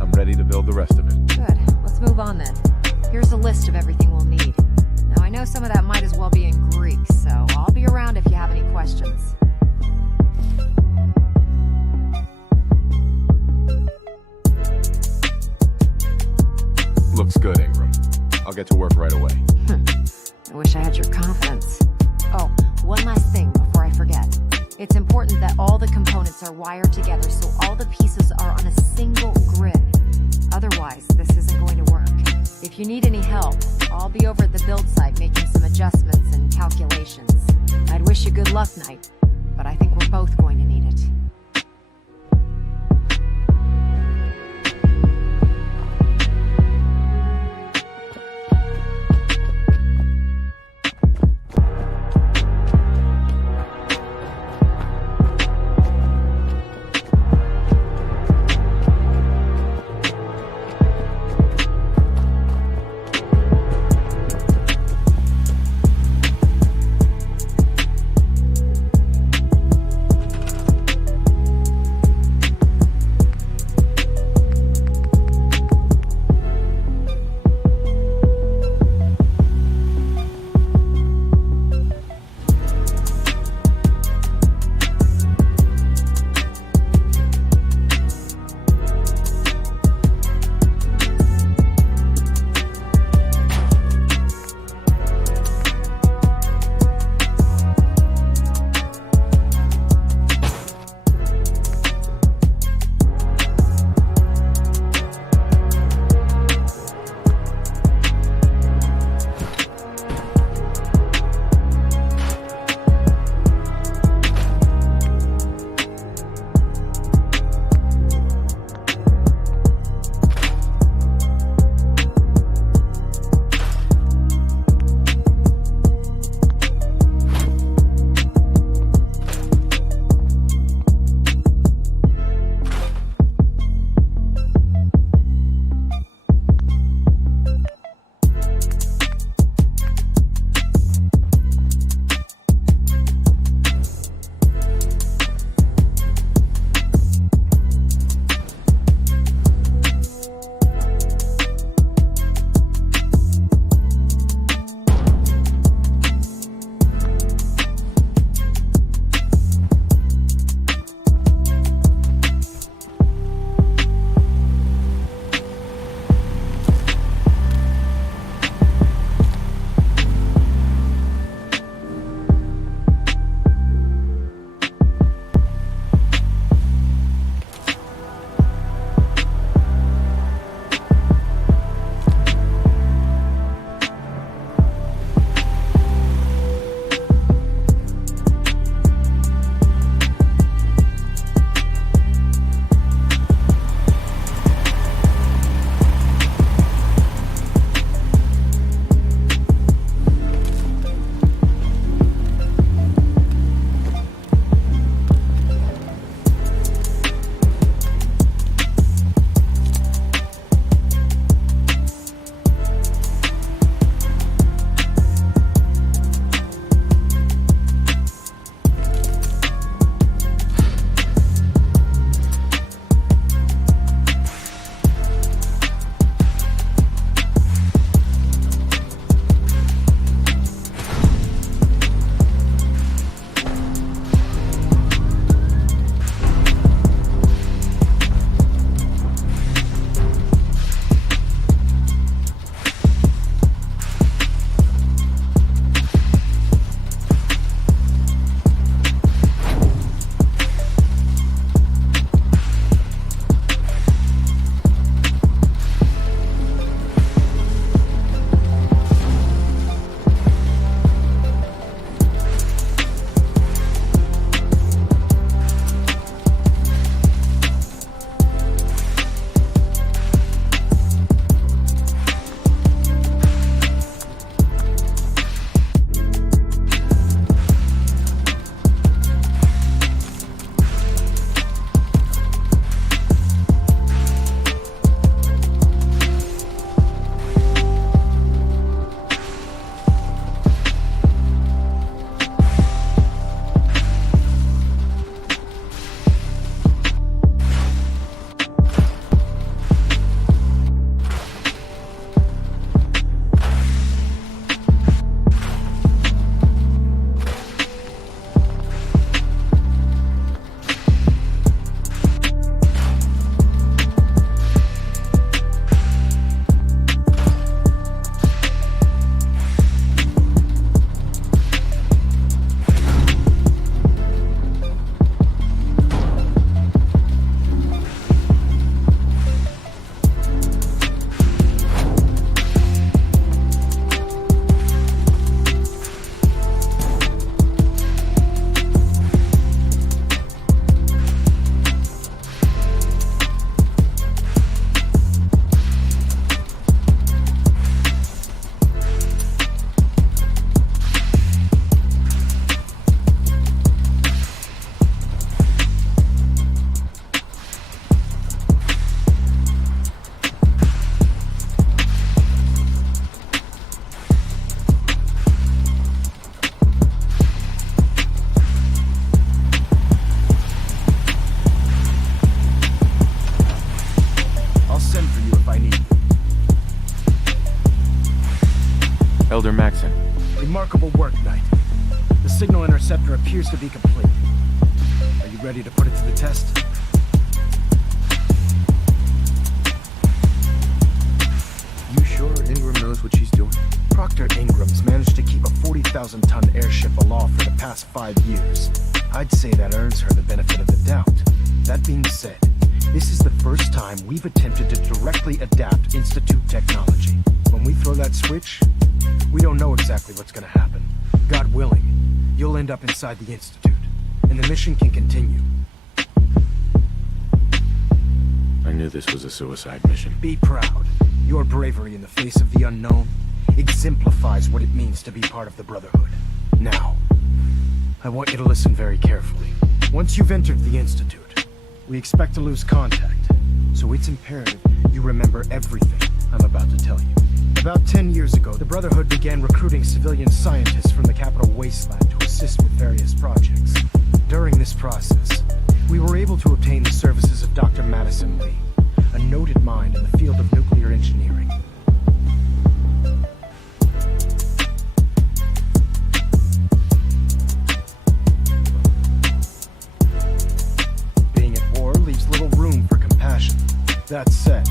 I'm ready to build the rest of it. Good. Let's move on then. Here's a list of everything we'll need. Now, I know some of that might as well be in Greek, so I'll be around if you have any questions. Looks good, Ingram. I'll get to work right away. I wish I had your confidence. Oh, one last thing before I forget. It's important that all the components are wired together so all the pieces are on a single grid. Otherwise, this isn't going to work. If you need any help, I'll be over at the build site making some adjustments and calculations. I'd wish you good luck, Knight, but I think we're both going to need it. Elder Maxon. Remarkable work, Knight. The signal interceptor appears to be complete. Are you ready to put it to the test? You sure Ingram knows what she's doing? Proctor Ingram's managed to keep a 40,000-ton airship aloft for the past 5 years. I'd say that earns her the benefit of the doubt. That being said, this is the first time we've attempted to directly adapt Institute technology. When we throw that switch, we don't know exactly what's gonna happen. God willing, you'll end up inside the Institute, and the mission can continue. I knew this was a suicide mission. Be proud. Your bravery in the face of the unknown exemplifies what it means to be part of the Brotherhood. Now, I want you to listen very carefully. Once you've entered the Institute, we expect to lose contact, so it's imperative you remember everything I'm about to tell you. About 10 years ago, the Brotherhood began recruiting civilian scientists from the Capital Wasteland to assist with various projects. During this process, we were able to obtain the services of Dr. Madison Lee, a noted mind in the field of nuclear engineering. Being at war leaves little room for compassion. That said,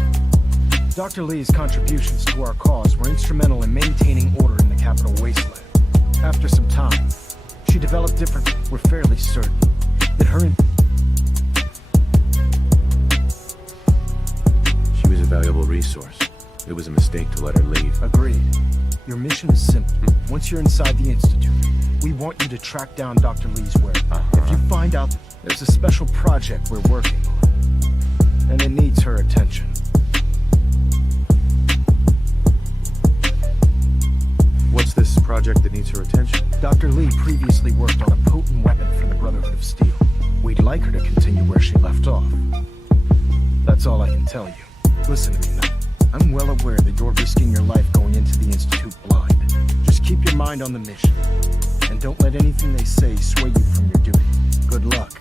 Dr. Lee's contributions to our cause were instrumental in maintaining order in the Capital Wasteland. After some time, she developed different. We're fairly certain that her She was a valuable resource. It was a mistake to let her leave. Agreed. Your mission is simple. Once you're inside the Institute, we want you to track down Dr. Lee's whereabouts. If you find out there's a special project we're working on, and it needs her attention, What's this project that needs her attention? Dr. Lee previously worked on a potent weapon for the Brotherhood of Steel. We'd like her to continue where she left off. That's all I can tell you. Listen to me now. I'm well aware that you're risking your life going into the Institute blind. Just keep your mind on the mission, and don't let anything they say sway you from your duty. Good luck.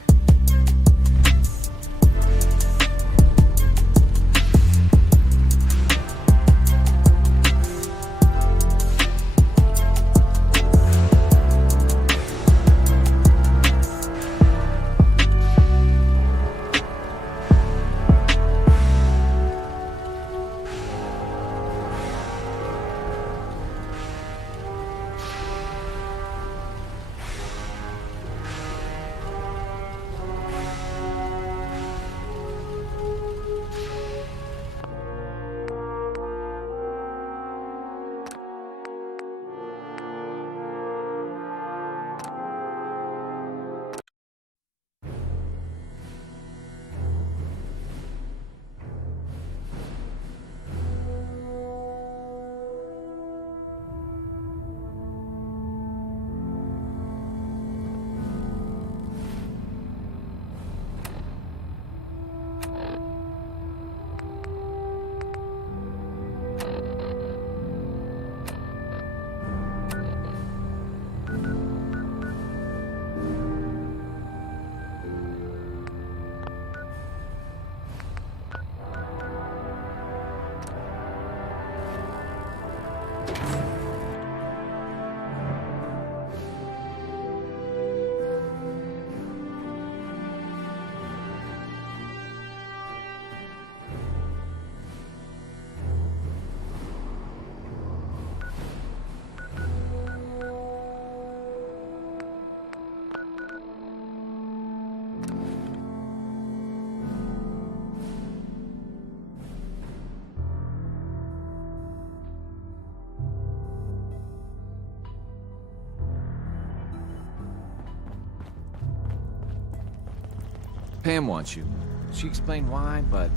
Pam wants you. She explained why, but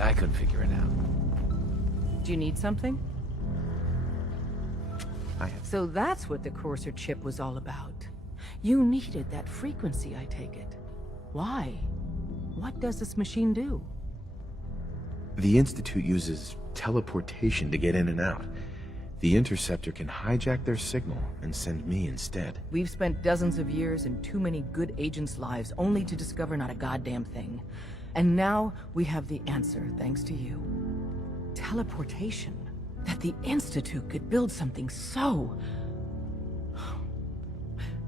I couldn't figure it out. Do you need something? I have. So that's what the Courser chip was all about. You needed that frequency, I take it. Why? What does this machine do? The Institute uses teleportation to get in and out. The Interceptor can hijack their signal and send me instead. We've spent dozens of years and too many good agents' lives only to discover not a goddamn thing. And now we have the answer, thanks to you. Teleportation. that the Institute could build something so...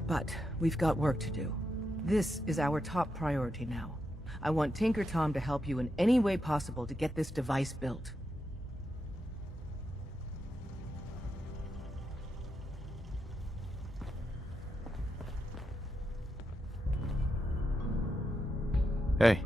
But we've got work to do. This is our top priority now. I want Tinker Tom to help you in any way possible to get this device built. Hey.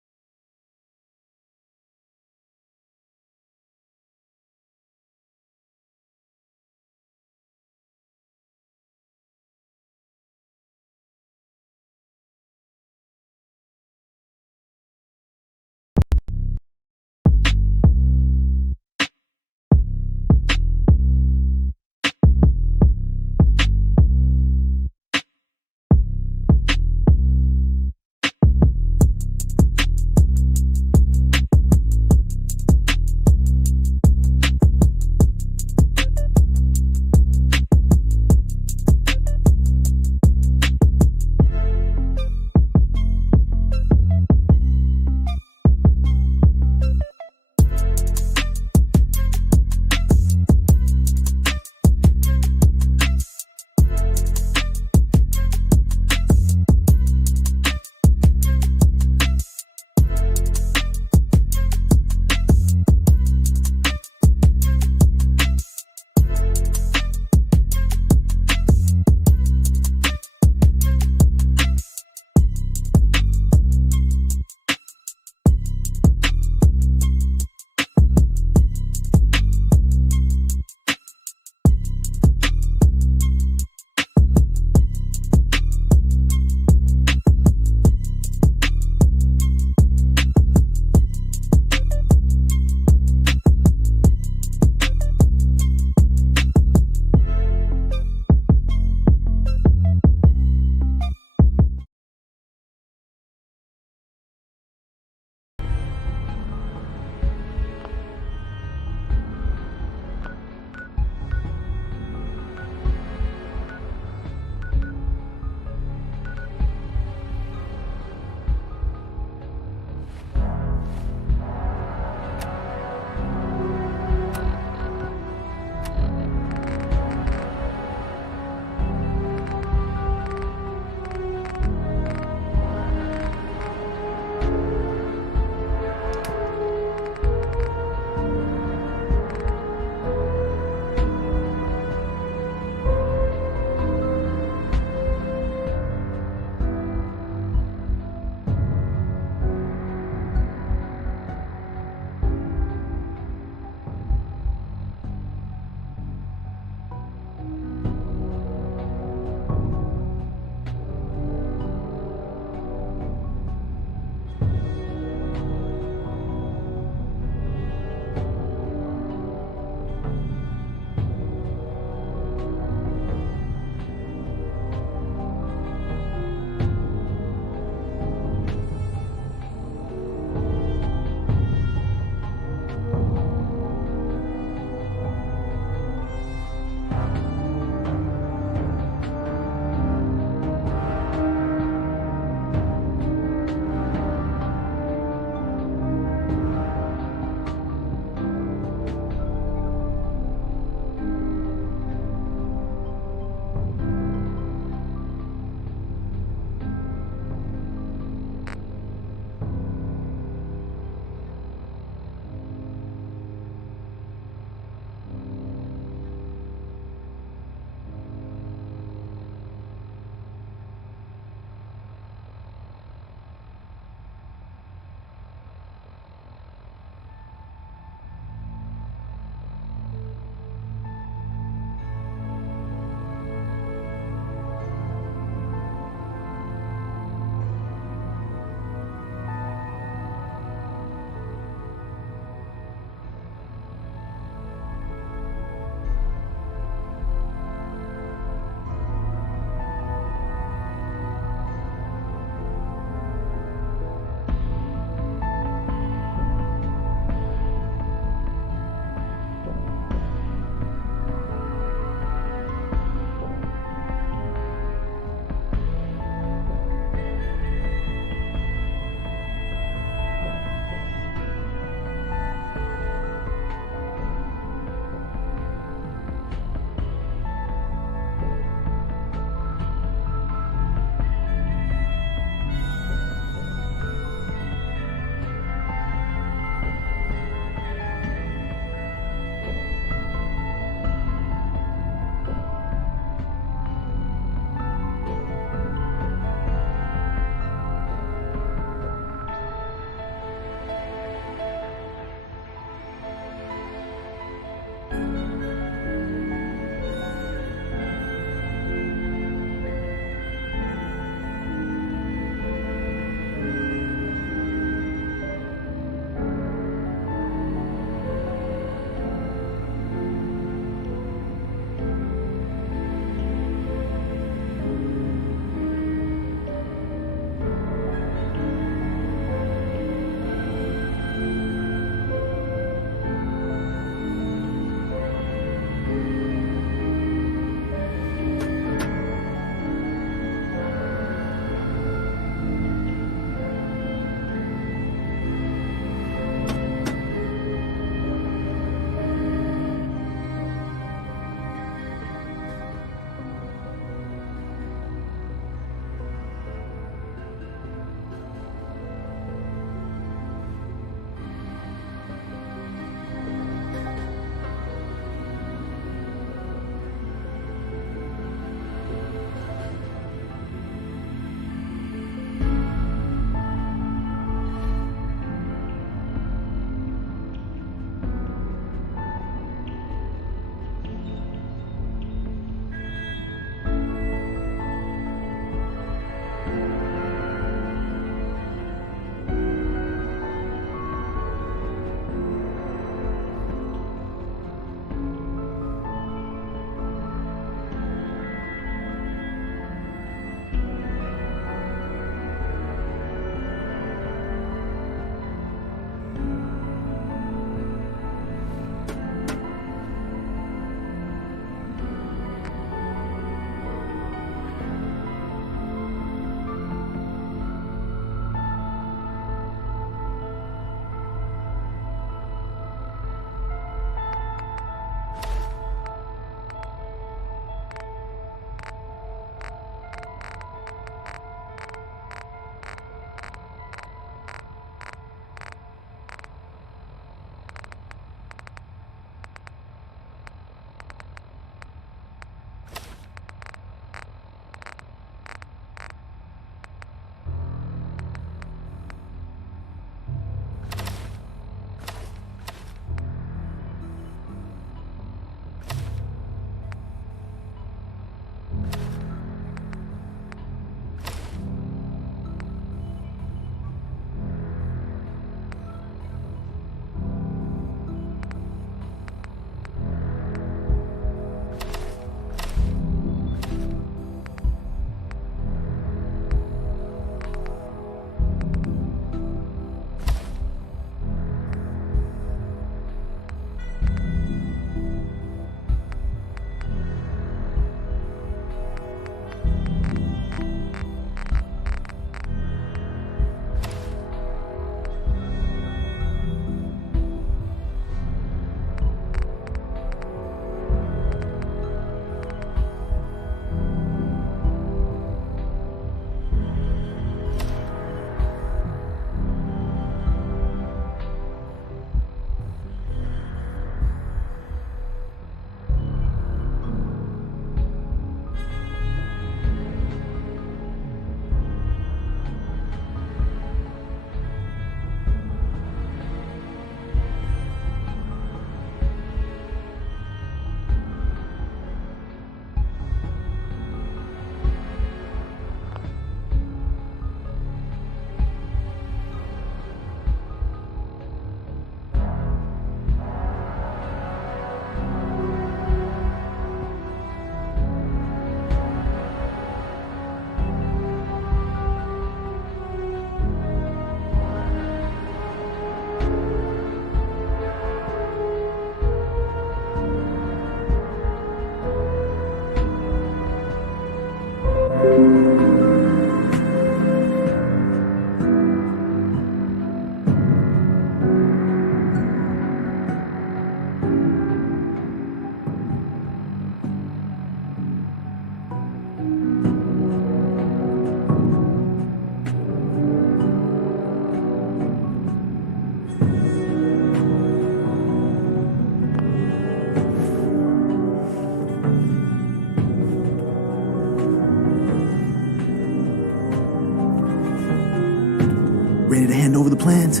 plans,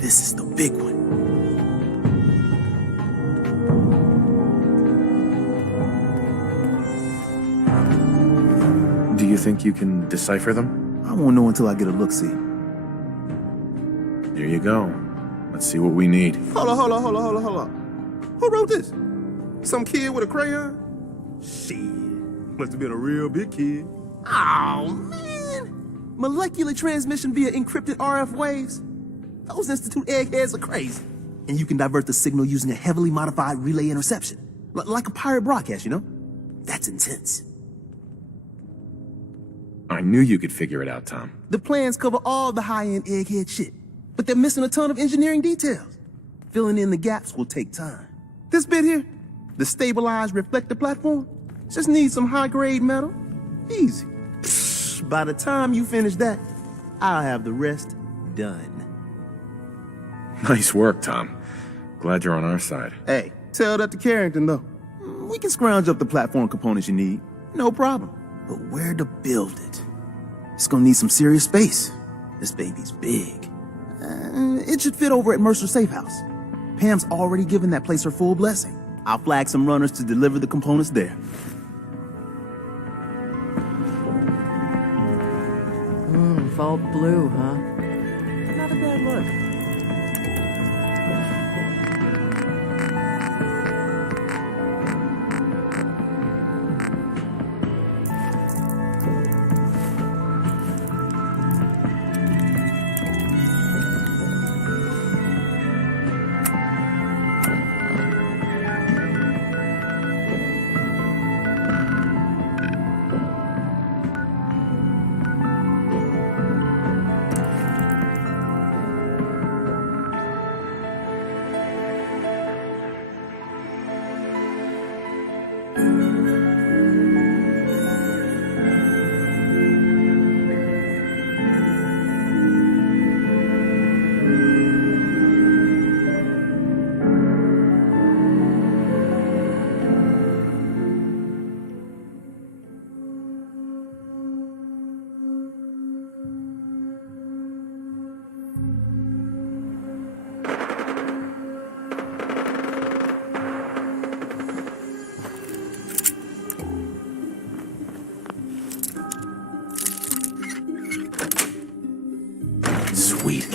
this is the big one. Do you think you can decipher them? I won't know until I get a look-see. Here you go. Let's see what we need. Hold on. Who wrote this? Some kid with a crayon? Shit, must have been a real big kid. Oh, man. Molecular transmission via encrypted RF waves? Those Institute eggheads are crazy. And you can divert the signal using a heavily modified relay interception. Like a pirate broadcast, you know? That's intense. I knew you could figure it out, Tom. The plans cover all the high-end egghead shit, but they're missing a ton of engineering details. Filling in the gaps will take time. This bit here, the stabilized reflector platform, just needs some high-grade metal. Easy. Psh, by the time you finish that, I'll have the rest done. Nice work, Tom. Glad you're on our side. Hey, tell that to Carrington, though. We can scrounge up the platform components you need. No problem. But where to build it? It's gonna need some serious space. This baby's big. It should fit over at Mercer Safe House. Pam's already given that place her full blessing. I'll flag some runners to deliver the components there. Vault blue, huh? Not a bad look. Sweet.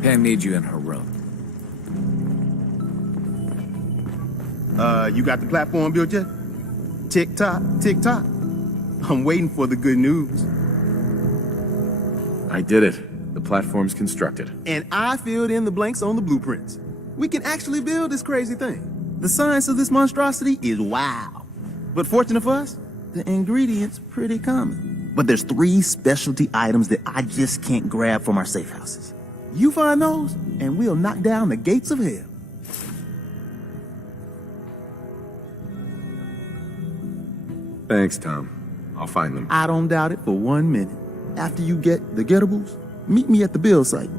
Pam needs you in her room. You got the platform built yet? Tick tock, tick tock. I'm waiting for the good news. I did it. The platform's constructed. And I filled in the blanks on the blueprints. We can actually build this crazy thing. The science of this monstrosity is wow. But fortunate for us, the ingredients pretty common. But there's 3 specialty items that I just can't grab from our safe houses. You find those, and we'll knock down the gates of hell. Thanks, Tom. I'll find them. I don't doubt it for 1 minute. After you get the getables, meet me at the build site.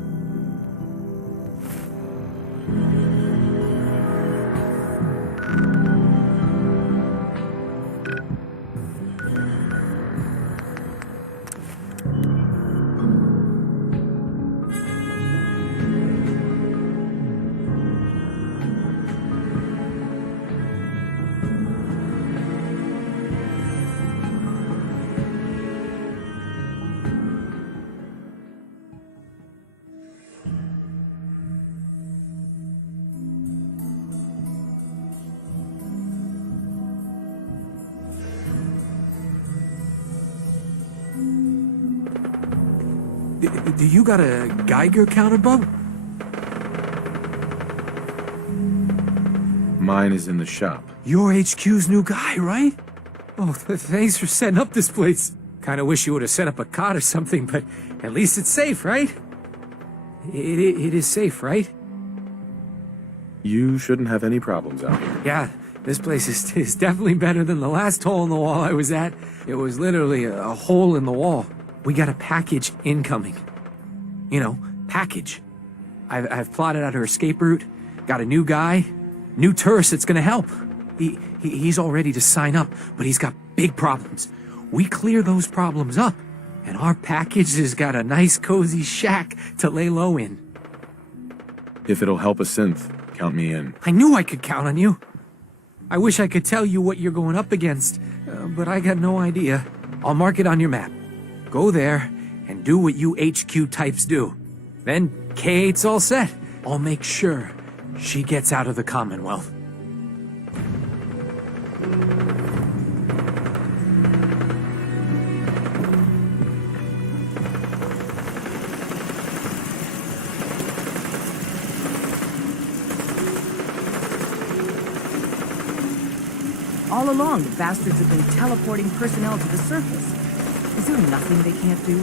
Do you got a Geiger counter, Bub? Mine is in the shop. You're HQ's new guy, right? Oh, thanks for setting up this place. Kinda wish you would have set up a cot or something, but at least it's safe, right? It is safe, right? You shouldn't have any problems out here. Yeah, this place is definitely better than the last hole in the wall I was at. It was literally a hole in the wall. We got a package incoming. You know, package. I've plotted out her escape route, got a new guy, new tourist that's gonna help. He's all ready to sign up, but he's got big problems. We clear those problems up, and our package has got a nice cozy shack to lay low in. If it'll help a synth, count me in. I knew I could count on you. I wish I could tell you what you're going up against, but I got no idea. I'll mark it on your map. Go there and do what you HQ types do. Then K8's all set. I'll make sure she gets out of the Commonwealth. All along, the bastards have been teleporting personnel to the surface. Is there nothing they can't do?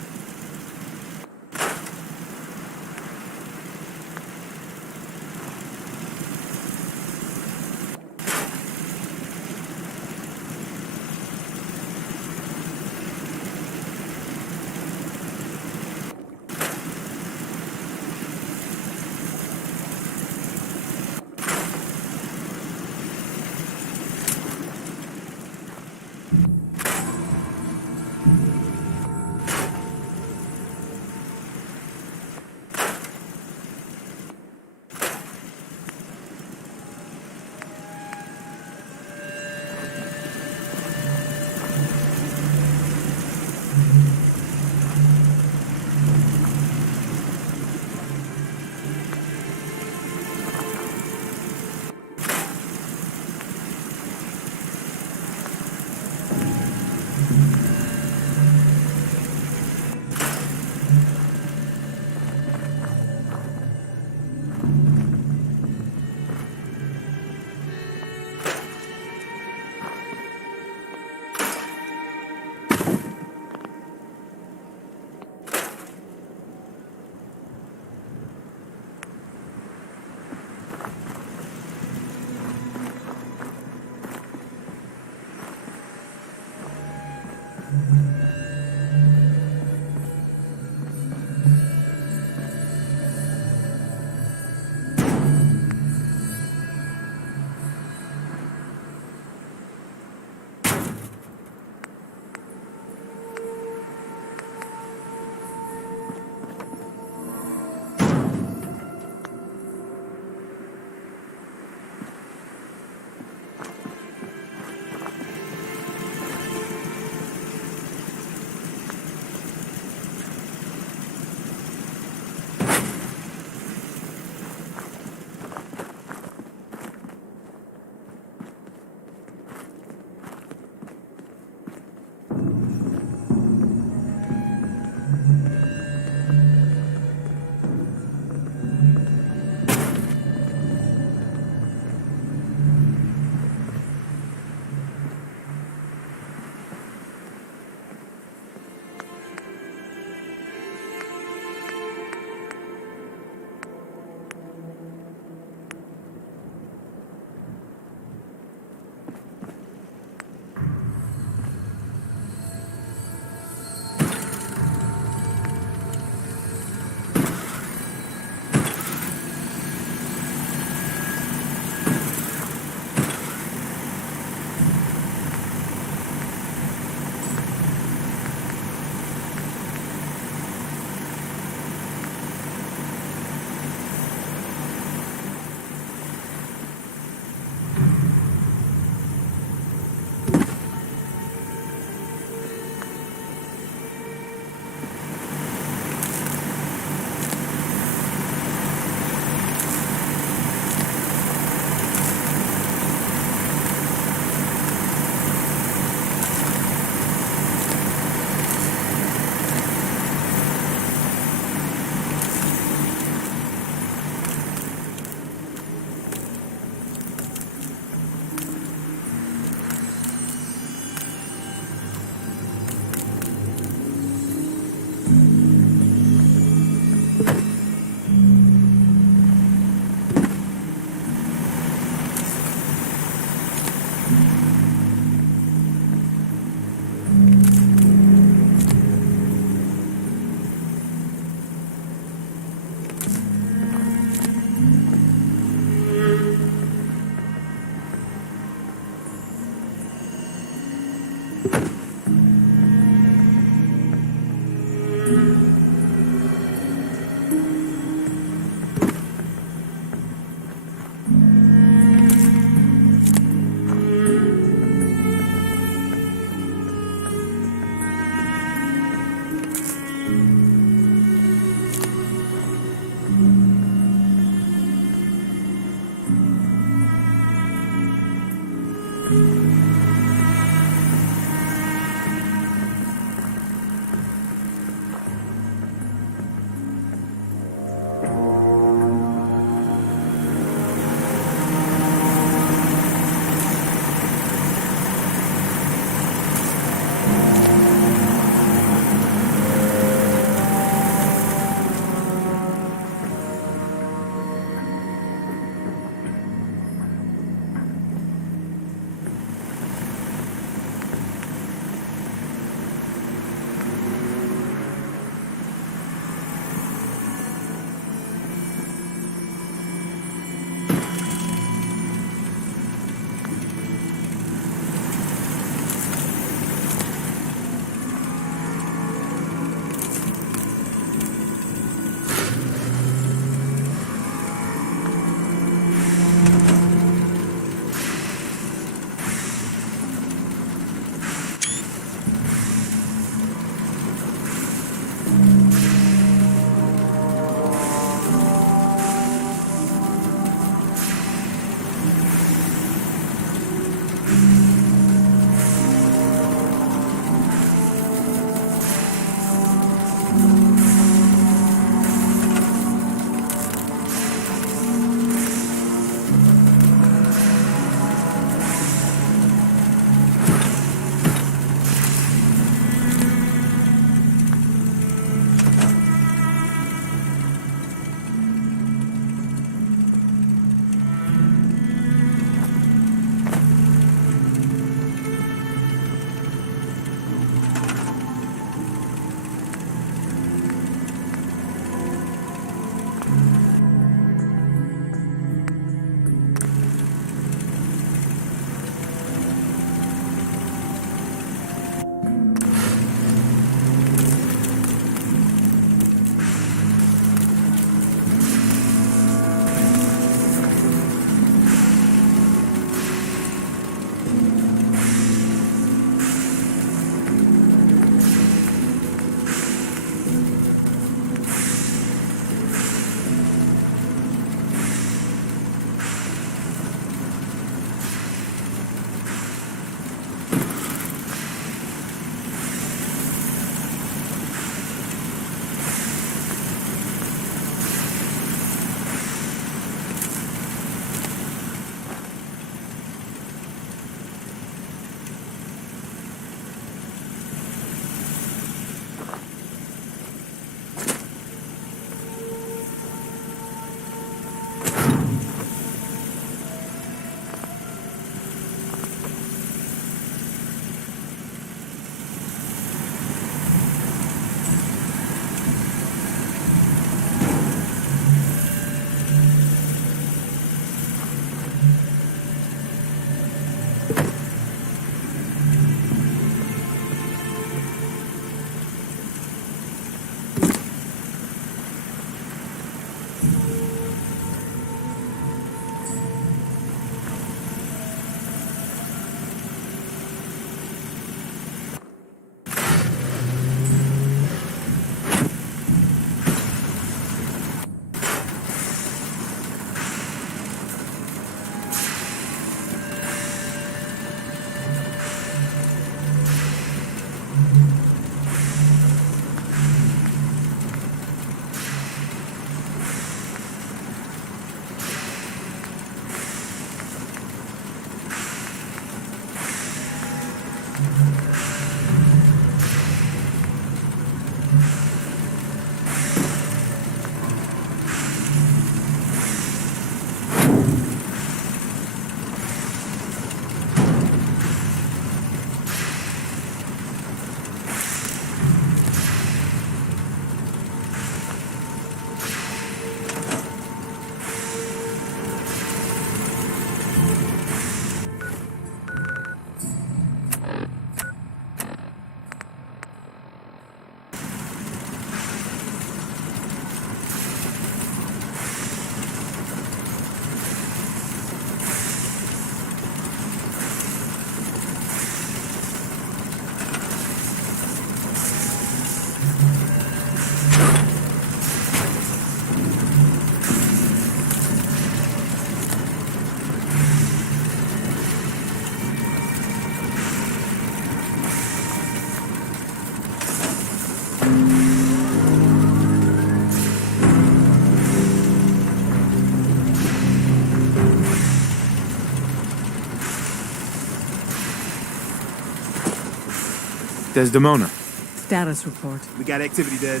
Desdemona. Status report. We got activity, Des.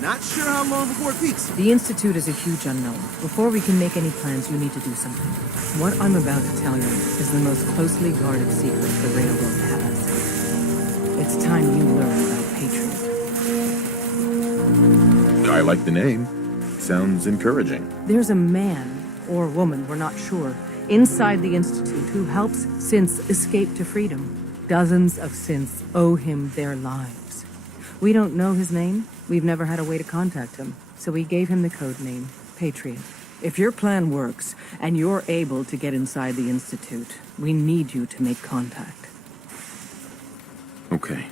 Not sure how long before it peaks. The Institute is a huge unknown. Before we can make any plans, you need to do something. What I'm about to tell you is the most closely guarded secret the Railroad has. It's time you learn about Patriot. I like the name. Sounds encouraging. There's a man, or woman, we're not sure, inside the Institute who helps synths escape to freedom. Dozens of synths owe him their lives. We don't know his name. We've never had a way to contact him, so we gave him the code name, Patriot. If your plan works, and you're able to get inside the Institute, we need you to make contact. Okay.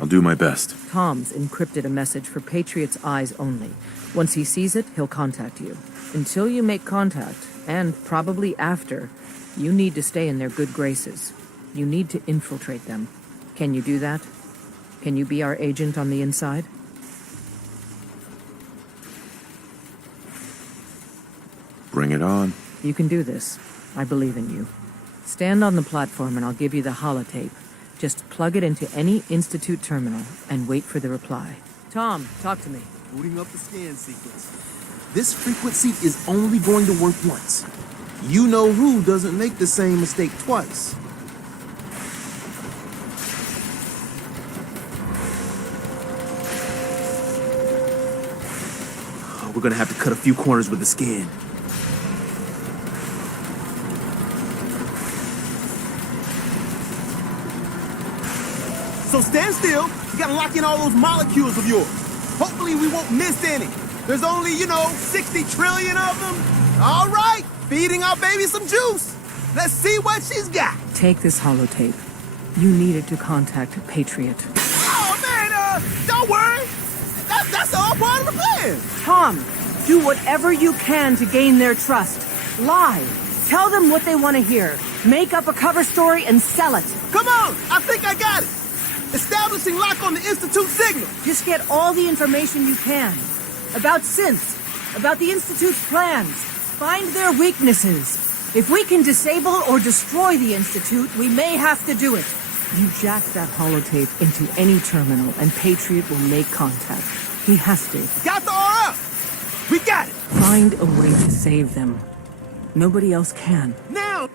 I'll do my best. Tom's encrypted a message for Patriot's eyes only. Once he sees it, he'll contact you. Until you make contact, and probably after, you need to stay in their good graces. You need to infiltrate them. Can you do that? Can you be our agent on the inside? Bring it on. You can do this. I believe in you. Stand on the platform and I'll give you the holotape. Just plug it into any Institute terminal and wait for the reply. Tom, talk to me. Booting up the scan sequence. This frequency is only going to work once. You know who doesn't make the same mistake twice. We're gonna have to cut a few corners with the scan. So stand still. You gotta lock in all those molecules of yours. Hopefully we won't miss any. There's only, 60 trillion of them. All right, feeding our baby some juice. Let's see what she's got. Take this holotape. You needed to contact Patriot. Oh, man, don't worry. That's all part of the plan. Tom, do whatever you can to gain their trust. Lie. Tell them what they want to hear. Make up a cover story and sell it. Come on, I think I got it. Establishing lock on the Institute signal. Just get all the information you can. About synths. About the Institute's plans. Find their weaknesses. If we can disable or destroy the Institute, we may have to do it. You jack that holotape into any terminal and Patriot will make contact. He has to. Got the RF! We got it! Find a way to save them. Nobody else can. Now!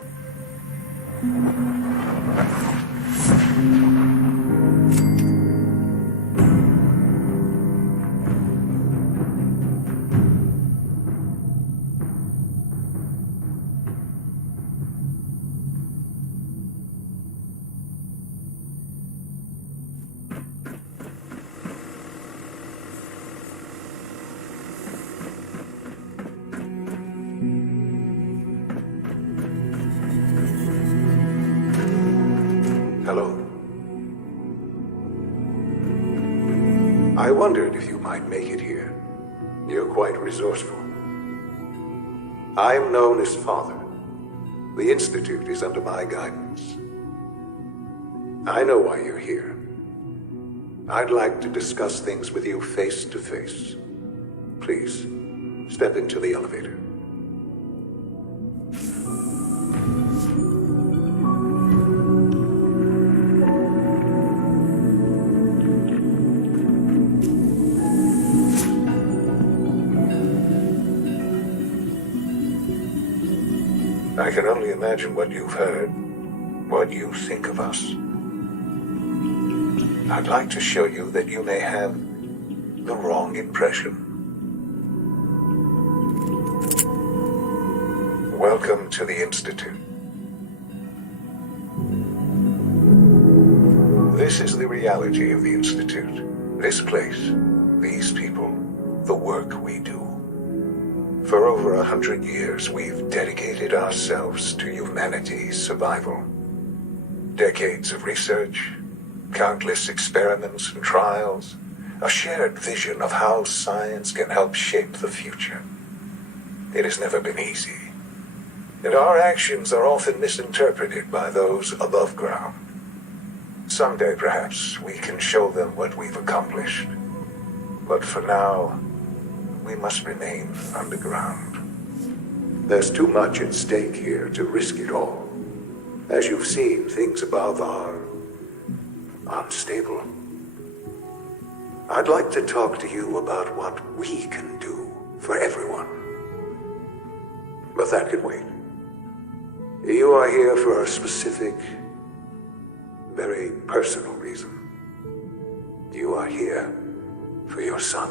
Hello. I wondered if you might make it here. You're quite resourceful. I'm known as Father. The Institute is under my guidance. I know why you're here. I'd like to discuss things with you face to face. Please, step into the elevator. I can only imagine what you've heard, what you think of us. I'd like to show you that you may have the wrong impression. Welcome to the Institute. This is the reality of the Institute. This place, these people, the work we do. For over 100 years, we've dedicated ourselves to humanity's survival. Decades of research, countless experiments and trials, a shared vision of how science can help shape the future. It has never been easy, and our actions are often misinterpreted by those above ground. Someday, perhaps, we can show them what we've accomplished. But for now, we must remain underground. There's too much at stake here to risk it all. As you've seen, things above are unstable. I'd like to talk to you about what we can do for everyone. But that can wait. You are here for a specific, very personal reason. You are here for your son.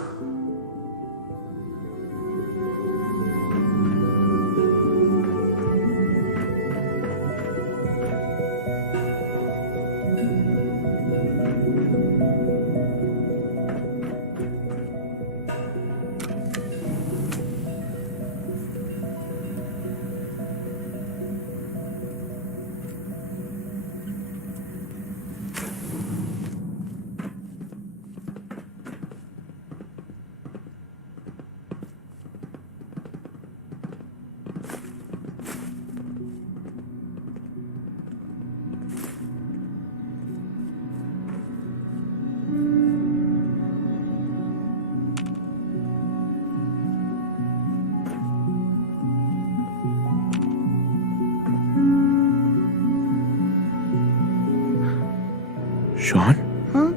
Sean? Huh?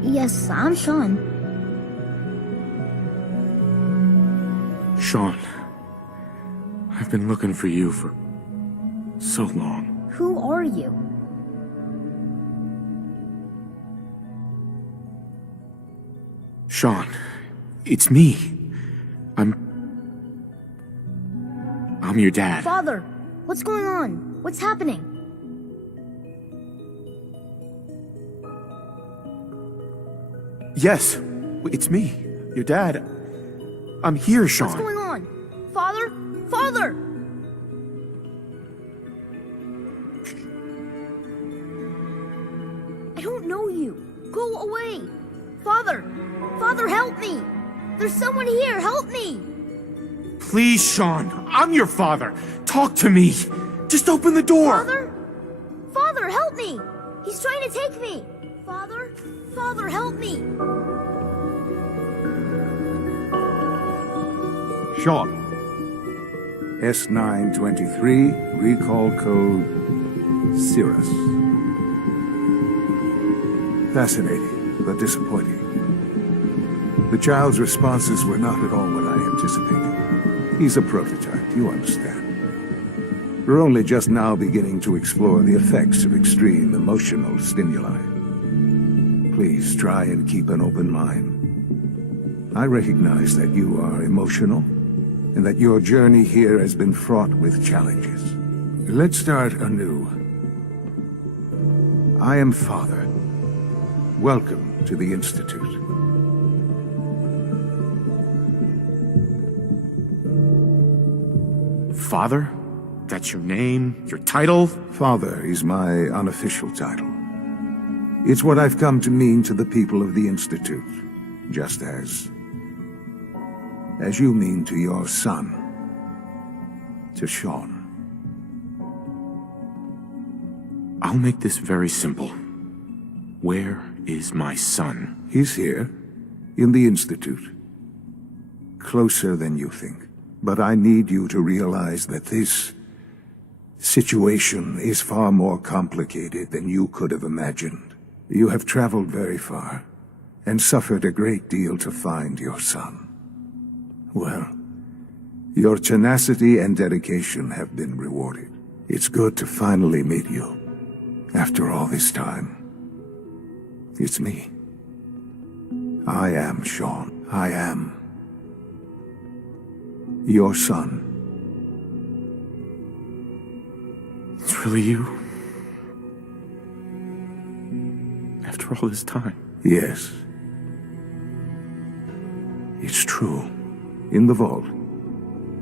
Yes, I'm Sean. Sean, I've been looking for you for so long. Who are you? Sean, it's me. I'm your dad. Father, what's going on? What's happening? Yes, it's me, your dad. I'm here, Sean. What's going on? Father? Father! I don't know you. Go away. Father! Father, help me! There's someone here. Help me! Please, Sean. I'm your father. Talk to me. Just open the door. Father? Father, help me! He's trying to take me. Father? Father, help me! Sean. S923, recall code Cirrus. Fascinating, but disappointing. The child's responses were not at all what I anticipated. He's a prototype, you understand. We're only just now beginning to explore the effects of extreme emotional stimuli. Please try and keep an open mind. I recognize that you are emotional, and that your journey here has been fraught with challenges. Let's start anew. I am Father. Welcome to the Institute. Father? That's your name? Your title? Father is my unofficial title. It's what I've come to mean to the people of the Institute, just as you mean to your son, to Sean. I'll make this very simple. Where is my son? He's here, in the Institute. Closer than you think. But I need you to realize that this situation is far more complicated than you could have imagined. You have traveled very far, and suffered a great deal to find your son. Well, your tenacity and dedication have been rewarded. It's good to finally meet you, after all this time. It's me. I am Sean. I am your son. It's really you? After all this time? Yes. It's true. In the vault,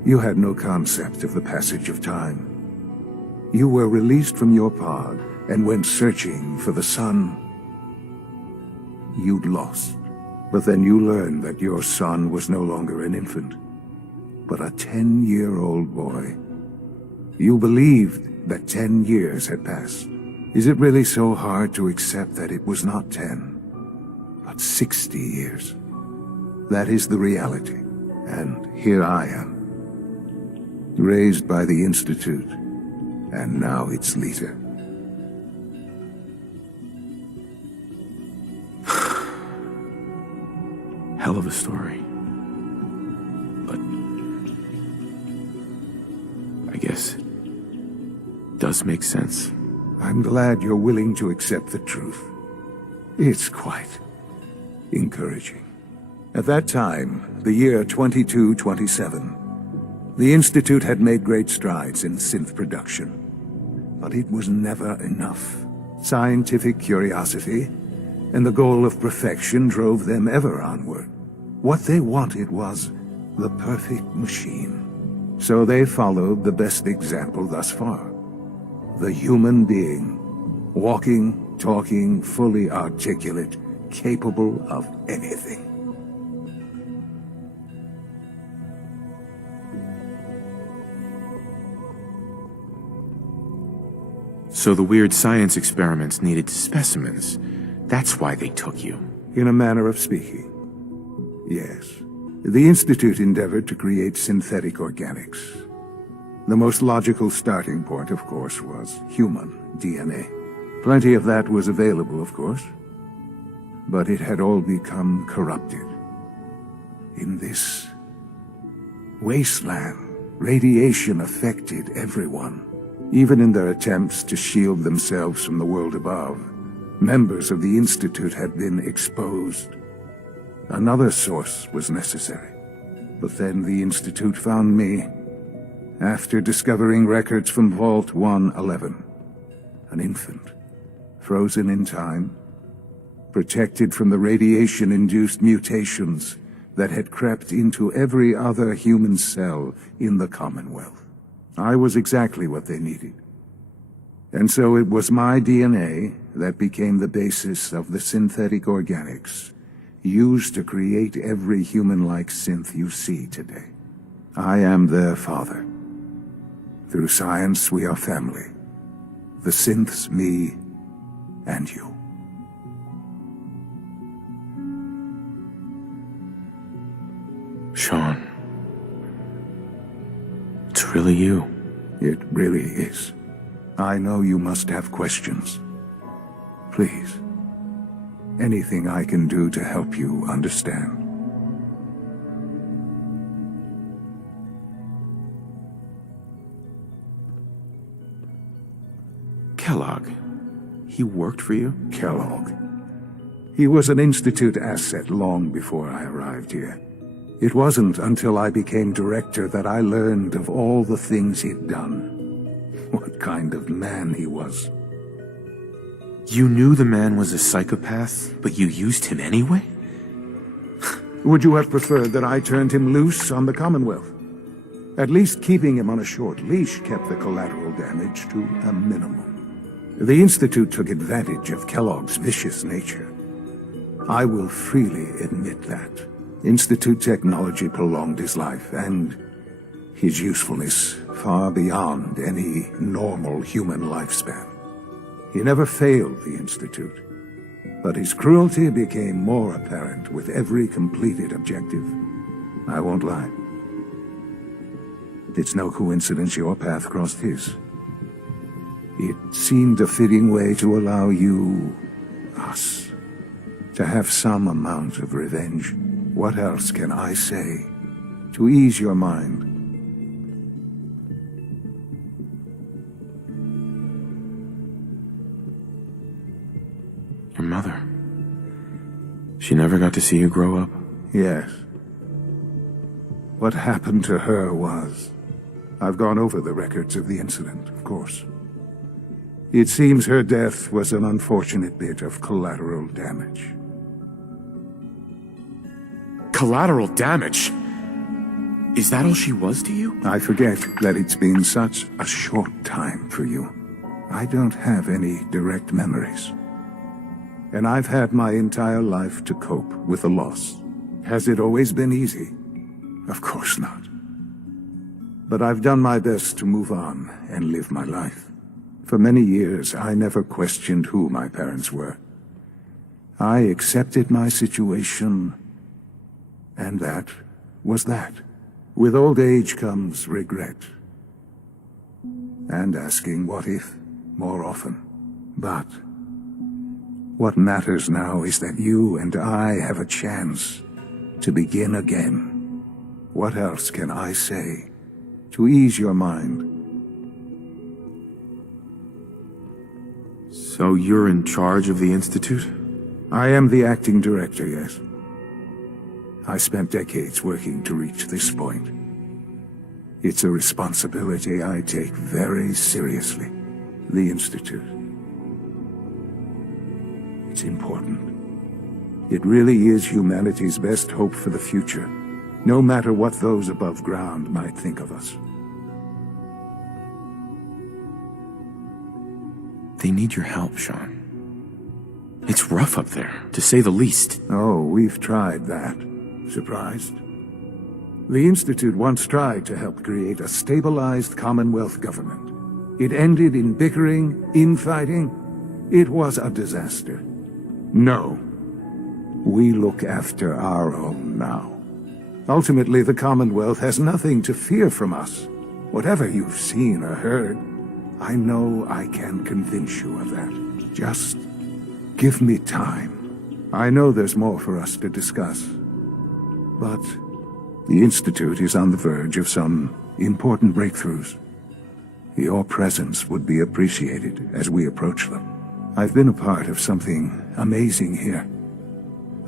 you had no concept of the passage of time. You were released from your pod and went searching for the son you'd lost. But then you learned that your son was no longer an infant, but a 10-year-old boy. You believed that 10 years had passed. Is it really so hard to accept that it was not 10, but 60 years? That is the reality. And here I am, raised by the Institute, and now its leader. Hell of a story. But I guess it does make sense. I'm glad you're willing to accept the truth. It's quite encouraging. At that time, the year 2227, the Institute had made great strides in synth production. But it was never enough. Scientific curiosity and the goal of perfection drove them ever onward. What they wanted was the perfect machine. So they followed the best example thus far. The human being, walking, talking, fully articulate, capable of anything. So the weird science experiments needed specimens. That's why they took you. In a manner of speaking, yes. The Institute endeavored to create synthetic organics. The most logical starting point, of course, was human DNA. Plenty of that was available, of course. But it had all become corrupted. In this wasteland, radiation affected everyone. Even in their attempts to shield themselves from the world above, members of the Institute had been exposed. Another source was necessary. But then the Institute found me, after discovering records from Vault 111. An infant, frozen in time, protected from the radiation-induced mutations that had crept into every other human cell in the Commonwealth. I was exactly what they needed. And so it was my DNA that became the basis of the synthetic organics used to create every human-like synth you see today. I am their father. Through science, we are family. The synths, me, and you. Sean. It's really you. It really is. I know you must have questions. Please. Anything I can do to help you understand. Kellogg. He worked for you? Kellogg. He was an Institute asset long before I arrived here. It wasn't until I became director that I learned of all the things he'd done. What kind of man he was. You knew the man was a psychopath, but you used him anyway? Would you have preferred that I turned him loose on the Commonwealth? At least keeping him on a short leash kept the collateral damage to a minimum. The Institute took advantage of Kellogg's vicious nature. I will freely admit that. Institute technology prolonged his life, and his usefulness far beyond any normal human lifespan. He never failed the Institute, but his cruelty became more apparent with every completed objective. I won't lie. It's no coincidence your path crossed his. It seemed a fitting way to allow you, us, to have some amount of revenge. What else can I say to ease your mind? Your mother. She never got to see you grow up? Yes. What happened to her was... I've gone over the records of the incident, of course. It seems her death was an unfortunate bit of collateral damage. Collateral damage? Is that all she was to you? I forget that it's been such a short time for you. I don't have any direct memories. And I've had my entire life to cope with the loss. Has it always been easy? Of course not. But I've done my best to move on and live my life. For many years, I never questioned who my parents were. I accepted my situation, and that was that. With old age comes regret. And asking what if more often. But what matters now is that you and I have a chance to begin again. What else can I say to ease your mind? So you're in charge of the Institute? I am the acting director, yes. I spent decades working to reach this point. It's a responsibility I take very seriously. The Institute. It's important. It really is humanity's best hope for the future, no matter what those above ground might think of us. They need your help, Sean. It's rough up there, to say the least. Oh, we've tried that. Surprised? The Institute once tried to help create a stabilized Commonwealth government. It ended in bickering, infighting. It was a disaster. No. We look after our own now. Ultimately, the Commonwealth has nothing to fear from us. Whatever you've seen or heard, I know I can convince you of that. Just give me time. I know there's more for us to discuss. But the Institute is on the verge of some important breakthroughs. Your presence would be appreciated as we approach them. I've been a part of something amazing here.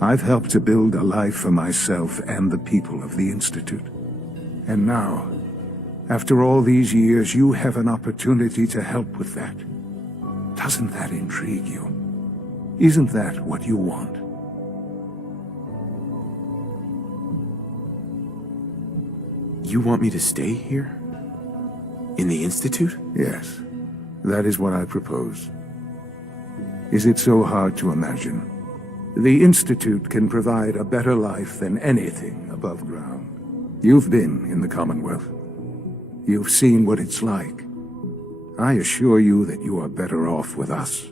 I've helped to build a life for myself and the people of the Institute. And now, after all these years, you have an opportunity to help with that. Doesn't that intrigue you? Isn't that what you want? You want me to stay here? In the Institute? Yes, that is what I propose. Is it so hard to imagine? The Institute can provide a better life than anything above ground. You've been in the Commonwealth. You've seen what it's like. I assure you that you are better off with us.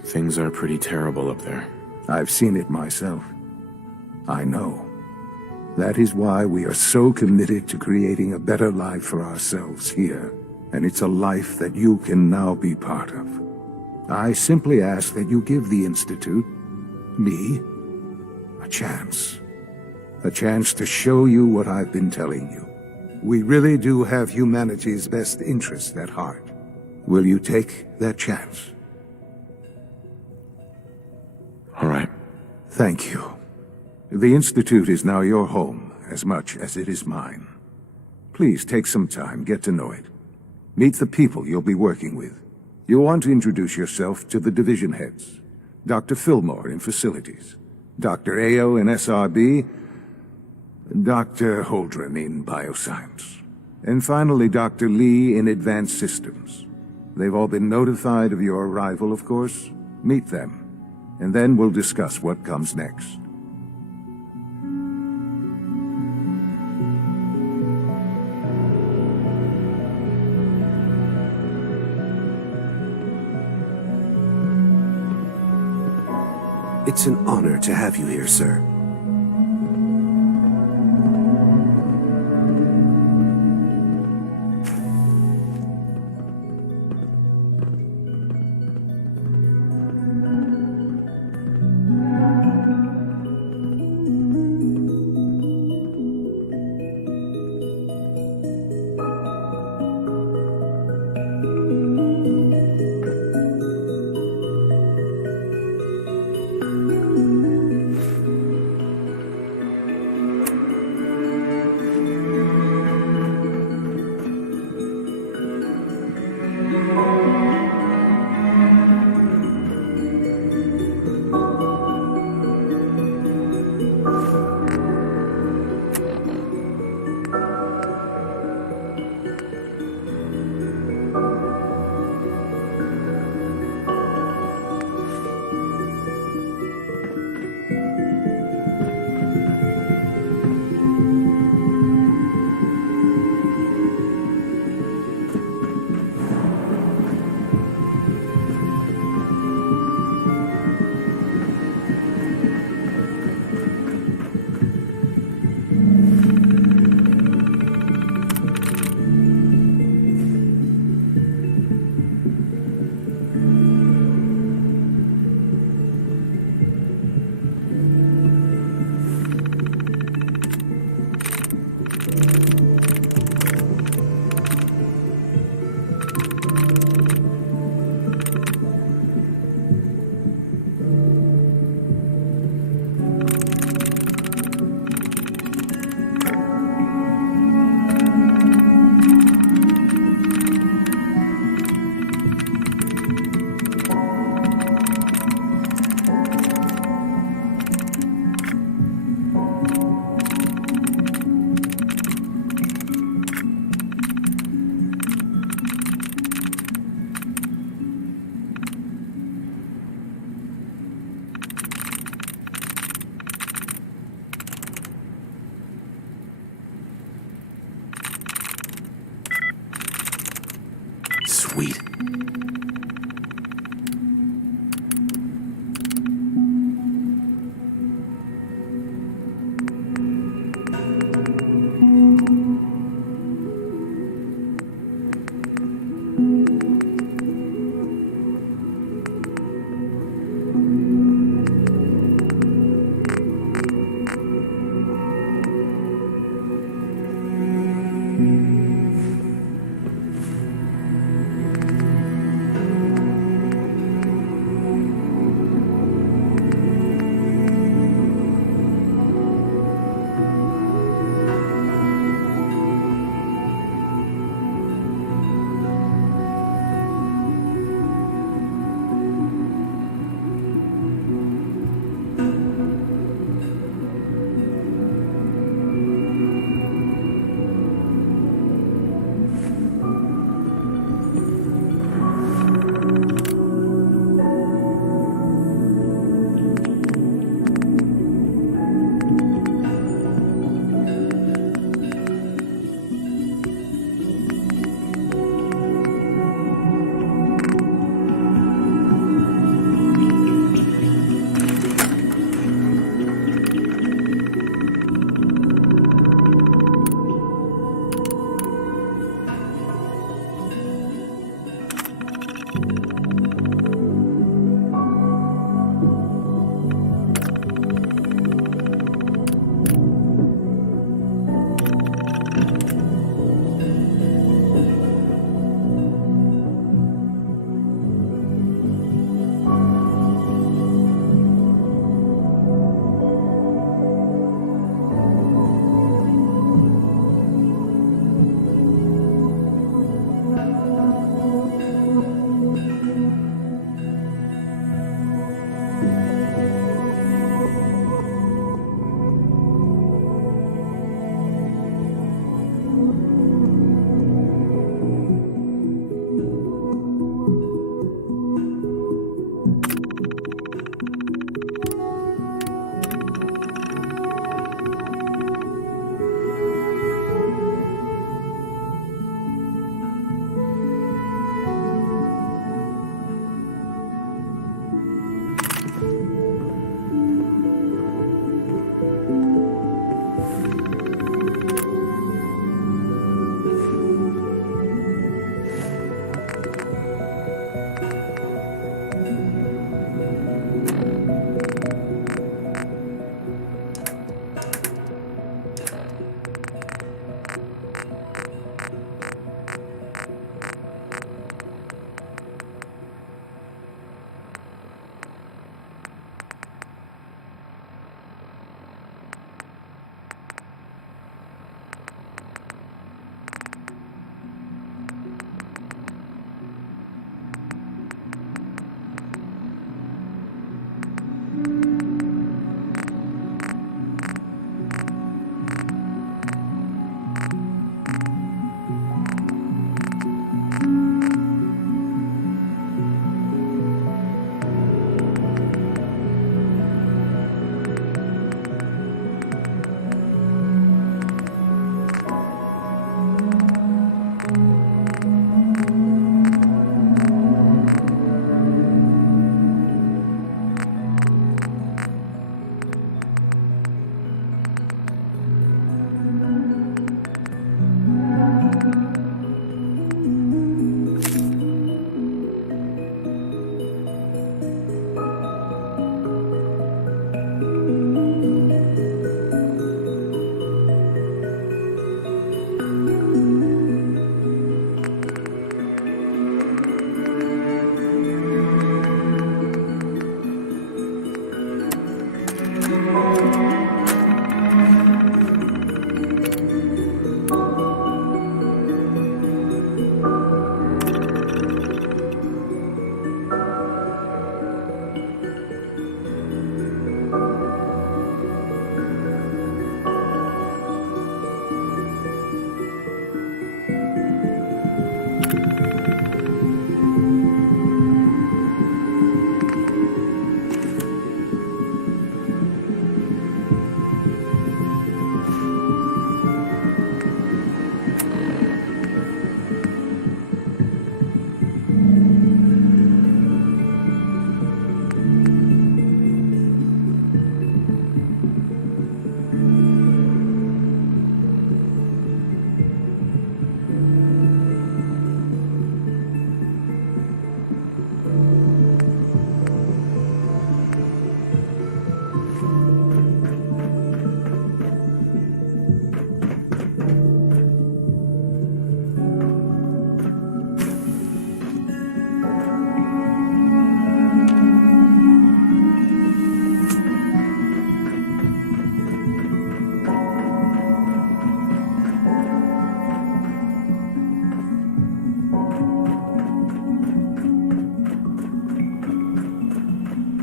Things are pretty terrible up there. I've seen it myself. I know. That is why we are so committed to creating a better life for ourselves here. And it's a life that you can now be part of. I simply ask that you give the Institute, me, a chance. A chance to show you what I've been telling you. We really do have humanity's best interest at heart. Will you take that chance? All right. Thank you. The Institute is now your home, as much as it is mine. Please take some time, get to know it. Meet the people you'll be working with. You'll want to introduce yourself to the division heads. Dr. Fillmore in Facilities, Dr. Ayo in SRB, Dr. Holdren in Bioscience, and finally Dr. Lee in Advanced Systems. They've all been notified of your arrival, of course. Meet them, and then we'll discuss what comes next. It's an honor to have you here, sir.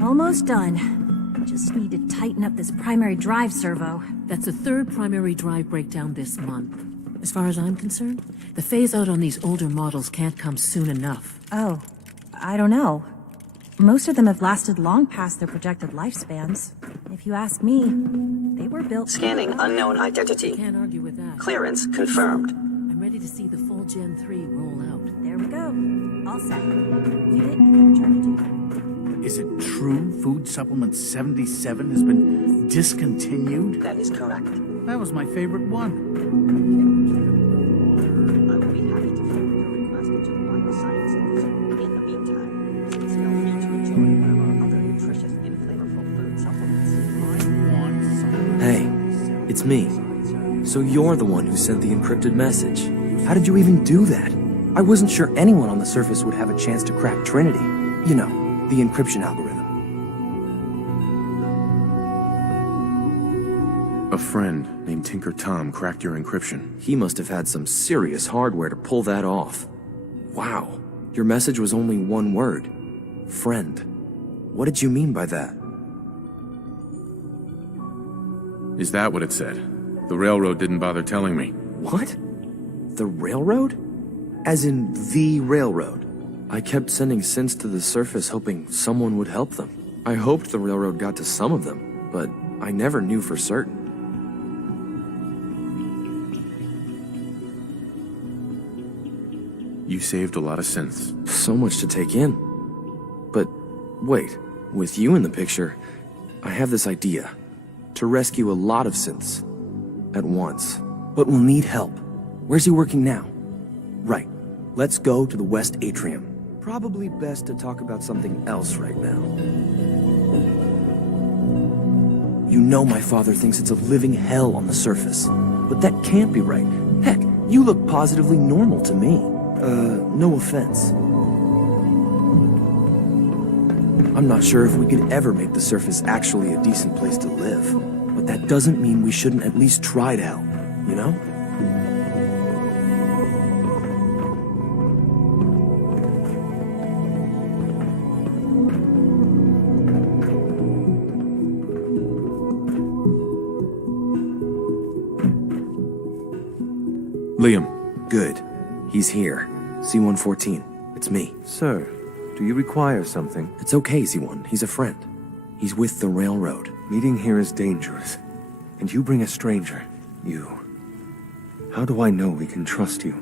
Almost done. Just need to tighten up this primary drive servo. That's the third primary drive breakdown this month. As far as I'm concerned, the phase-out on these older models can't come soon enough. Oh, I don't know. Most of them have lasted long past their projected lifespans. If you ask me, they were built... Scanning unknown identity. Can't argue with that. Clearance confirmed. I'm ready to see the full Gen 3 roll out. There we go. All set. Unit, you can return to duty. Is it true Food Supplement 77 has been discontinued? That is correct. That was my favorite one. I will be happy to forward your request to the Bioscience Division. In the meantime, please feel free to enjoy one of our other nutritious and flavorful food supplements. Hey, it's me. So you're the one who sent the encrypted message. How did you even do that? I wasn't sure anyone on the surface would have a chance to crack Trinity. You know, the encryption algorithm. A friend named Tinker Tom cracked your encryption. He must have had some serious hardware to pull that off. Wow, your message was only one word. Friend. What did you mean by that? Is that what it said? The railroad didn't bother telling me. What? The railroad? As in the railroad? I kept sending synths to the surface hoping someone would help them. I hoped the railroad got to some of them, but I never knew for certain. You saved a lot of synths. So much to take in. But wait, with you in the picture, I have this idea. To rescue a lot of synths. At once. But we'll need help. Where's he working now? Right. Let's go to the West Atrium. Probably best to talk about something else right now. You know my father thinks it's a living hell on the surface. But that can't be right. Heck, you look positively normal to me. No offense. I'm not sure if we could ever make the surface actually a decent place to live. But that doesn't mean we shouldn't at least try to help, you know? Liam. Good. He's here. C-114. It's me. Sir, do you require something? It's okay, Z1. He's a friend. He's with the railroad. Meeting here is dangerous. And you bring a stranger. You. How do I know we can trust you?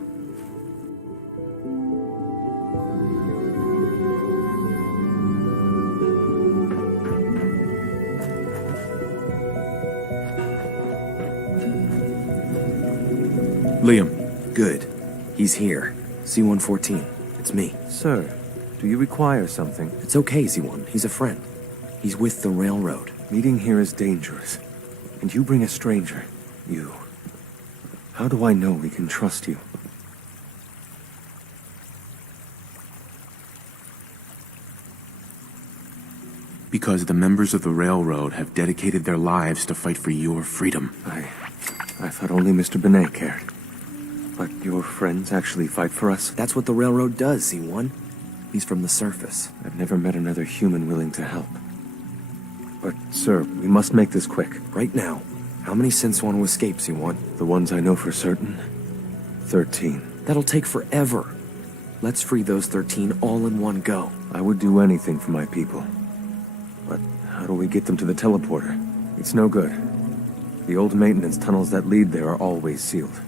Liam. Good. He's here. C-114. It's me. Sir, do you require something? It's okay, Z1. He's a friend. He's with the railroad. Meeting here is dangerous. And you bring a stranger. You. How do I know we can trust you? Because the members of the railroad have dedicated their lives to fight for your freedom. I thought only Mr. Benet cared. But your friends actually fight for us? That's what the railroad does, Z1. He's from the surface. I've never met another human willing to help. But, sir, we must make this quick. Right now. How many synths want to escape, Z1? The ones I know for certain? 13. That'll take forever. Let's free those 13 all in one go. I would do anything for my people. But how do we get them to the teleporter? It's no good. The old maintenance tunnels that lead there are always sealed.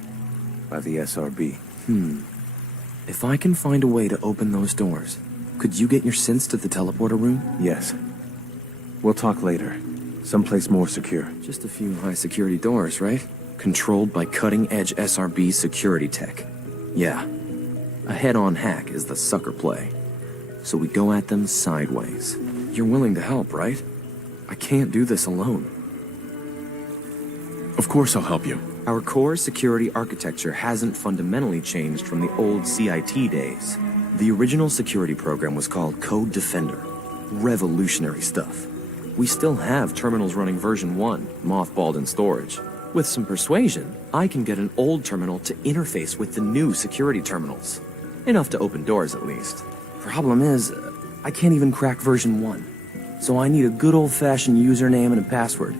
By the SRB. If I can find a way to open those doors, could you get your synths to the teleporter room? Yes. We'll talk later. Someplace more secure. Just a few high-security doors, right? Controlled by cutting-edge SRB security tech. Yeah. A head-on hack is the sucker play. So we go at them sideways. You're willing to help, right? I can't do this alone. Of course I'll help you. Our core security architecture hasn't fundamentally changed from the old CIT days. The original security program was called Code Defender. Revolutionary stuff. We still have terminals running version 1, mothballed in storage. With some persuasion, I can get an old terminal to interface with the new security terminals. Enough to open doors, at least. Problem is, I can't even crack version 1. So I need a good old-fashioned username and a password.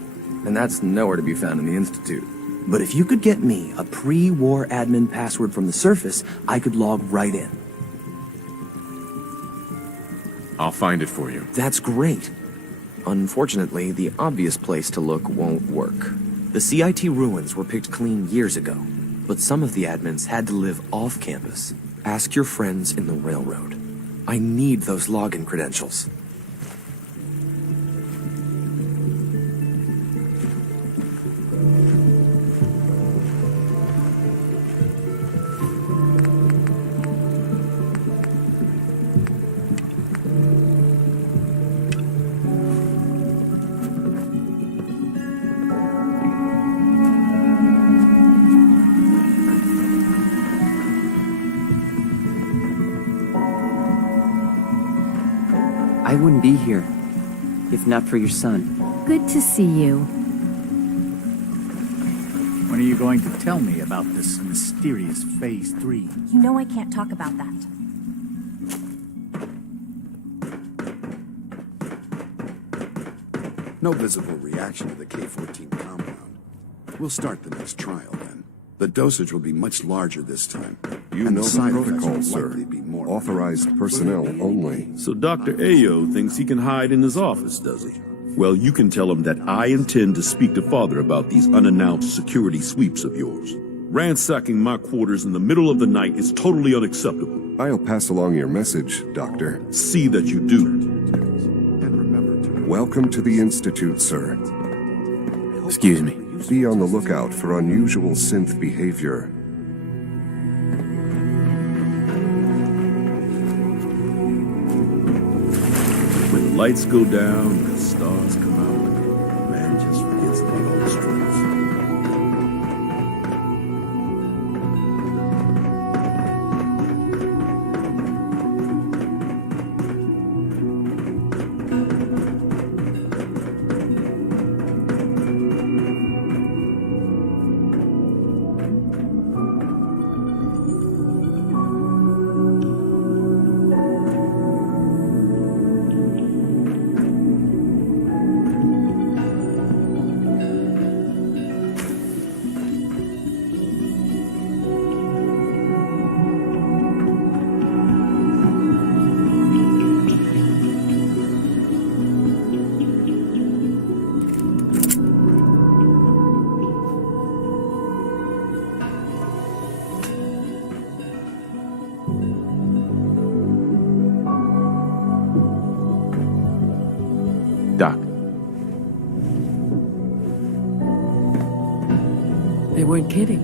And that's nowhere to be found in the Institute. But if you could get me a pre-war admin password from the surface, I could log right in. I'll find it for you. That's great. Unfortunately, the obvious place to look won't work. The CIT ruins were picked clean years ago, but some of the admins had to live off campus. Ask your friends in the railroad. I need those login credentials. I wouldn't be here if not for your son. Good to see you. When are you going to tell me about this mysterious Phase 3? You know I can't talk about that. No visible reaction to the K-14 compound. We'll start the next trial then. The dosage will be much larger this time. You and know the side the effects protocol, will sir. likely be more. Authorized personnel only. So Dr. Ayo thinks he can hide in his office, does he? Well, you can tell him that I intend to speak to Father about these unannounced security sweeps of yours. Ransacking my quarters in the middle of the night is totally unacceptable. I'll pass along your message, Doctor. See that you do. Welcome to the Institute, sir. Excuse me. Be on the lookout for unusual synth behavior. When the lights go down and the stars come out, man just forgets about all the struggles. Doc. They weren't kidding.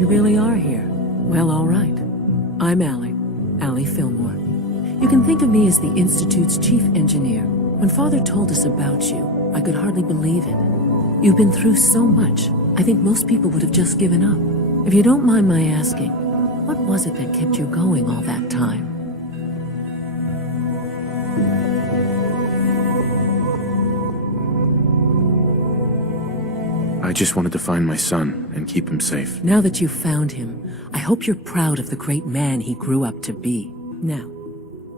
You really are here. Well, all right. I'm Allie Fillmore. You can think of me as the Institute's chief engineer. When Father told us about you, I could hardly believe it. You've been through so much, I think most people would have just given up. If you don't mind my asking, what was it that kept you going all that time? I just wanted to find my son and keep him safe. Now that you've found him, I hope you're proud of the great man he grew up to be. Now,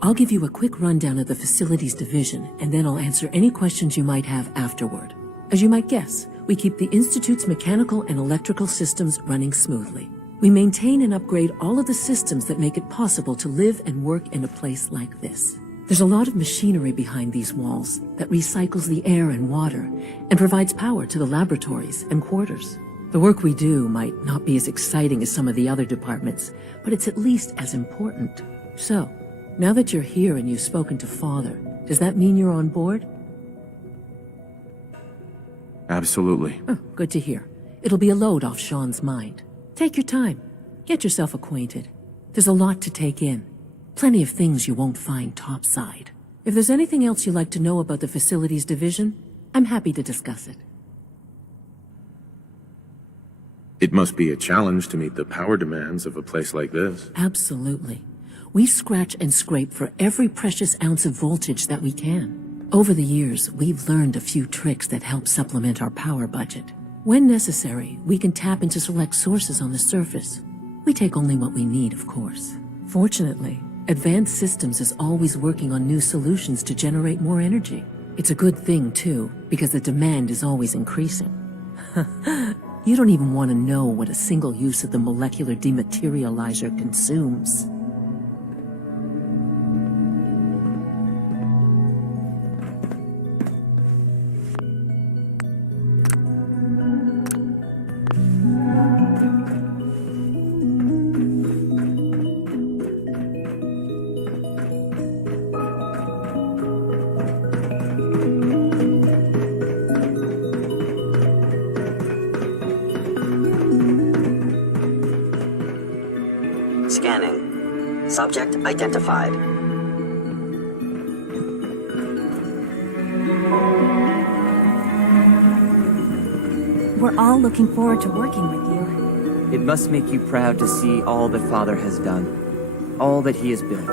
I'll give you a quick rundown of the Facilities Division, and then I'll answer any questions you might have afterward. As you might guess, we keep the Institute's mechanical and electrical systems running smoothly. We maintain and upgrade all of the systems that make it possible to live and work in a place like this. There's a lot of machinery behind these walls that recycles the air and water and provides power to the laboratories and quarters. The work we do might not be as exciting as some of the other departments, but it's at least as important. So, now that you're here and you've spoken to Father, does that mean you're on board? Absolutely. Oh, good to hear. It'll be a load off Sean's mind. Take your time. Get yourself acquainted. There's a lot to take in. Plenty of things you won't find topside. If there's anything else you'd like to know about the Facilities Division, I'm happy to discuss it. It must be a challenge to meet the power demands of a place like this. Absolutely. We scratch and scrape for every precious ounce of voltage that we can. Over the years, we've learned a few tricks that help supplement our power budget. When necessary, we can tap into select sources on the surface. We take only what we need, of course. Fortunately, Advanced Systems is always working on new solutions to generate more energy. It's a good thing, too, because the demand is always increasing. You don't even want to know what a single use of the molecular dematerializer consumes. Scanning. Subject identified. We're all looking forward to working with you. It must make you proud to see all that Father has done, all that he has built.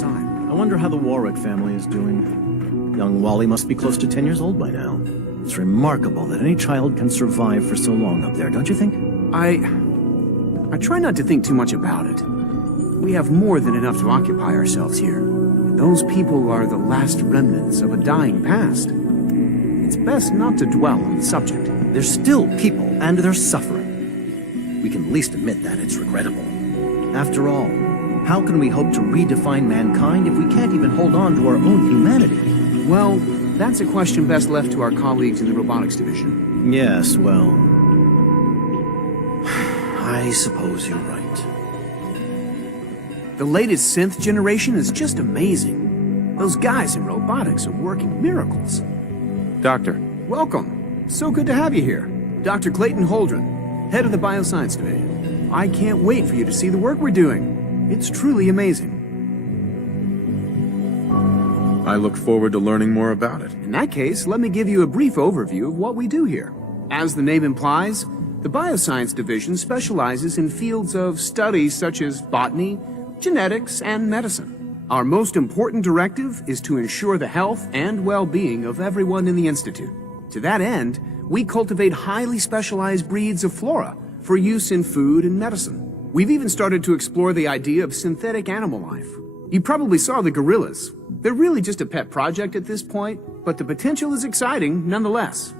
I wonder how the Warwick family is doing. Young Wally must be close to 10 years old by now. It's remarkable that any child can survive for so long up there, don't you think? I try not to think too much about it. We have more than enough to occupy ourselves here. And those people are the last remnants of a dying past. It's best not to dwell on the subject. They're still people, and they're suffering. We can at least admit that it's regrettable. After all, how can we hope to redefine mankind if we can't even hold on to our own humanity? Well, that's a question best left to our colleagues in the robotics division. Yes, well, I suppose you're right. The latest synth generation is just amazing. Those guys in robotics are working miracles. Doctor. Welcome. So good to have you here. Dr. Clayton Holdren, head of the Bioscience Division. I can't wait for you to see the work we're doing. It's truly amazing. I look forward to learning more about it. In that case, let me give you a brief overview of what we do here. As the name implies, the Bioscience Division specializes in fields of studies such as botany, genetics, and medicine. Our most important directive is to ensure the health and well-being of everyone in the Institute. To that end, we cultivate highly specialized breeds of flora for use in food and medicine. We've even started to explore the idea of synthetic animal life. You probably saw the gorillas. They're really just a pet project at this point, but the potential is exciting nonetheless.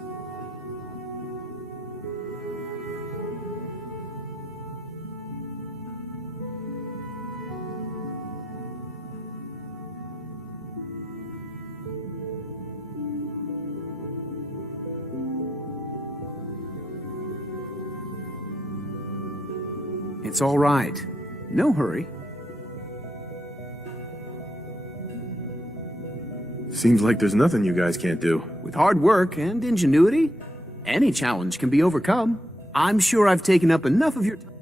It's all right. No hurry. Seems like there's nothing you guys can't do. With hard work and ingenuity, any challenge can be overcome. I'm sure I've taken up enough of your time.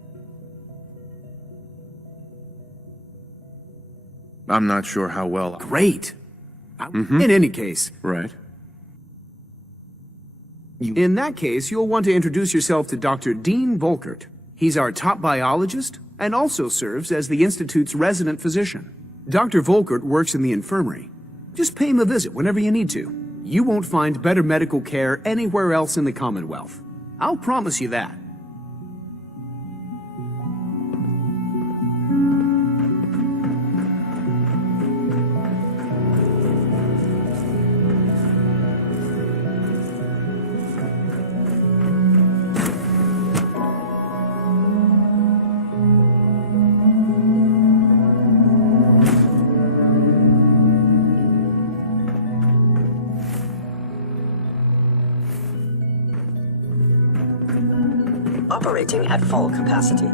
I'm not sure how well. Great. In any case. Right. In that case, you'll want to introduce yourself to Dr. Dean Volkert. He's our top biologist and also serves as the Institute's resident physician. Dr. Volkert works in the infirmary. Just pay him a visit whenever you need to. You won't find better medical care anywhere else in the Commonwealth. I'll promise you that. Operating at full capacity.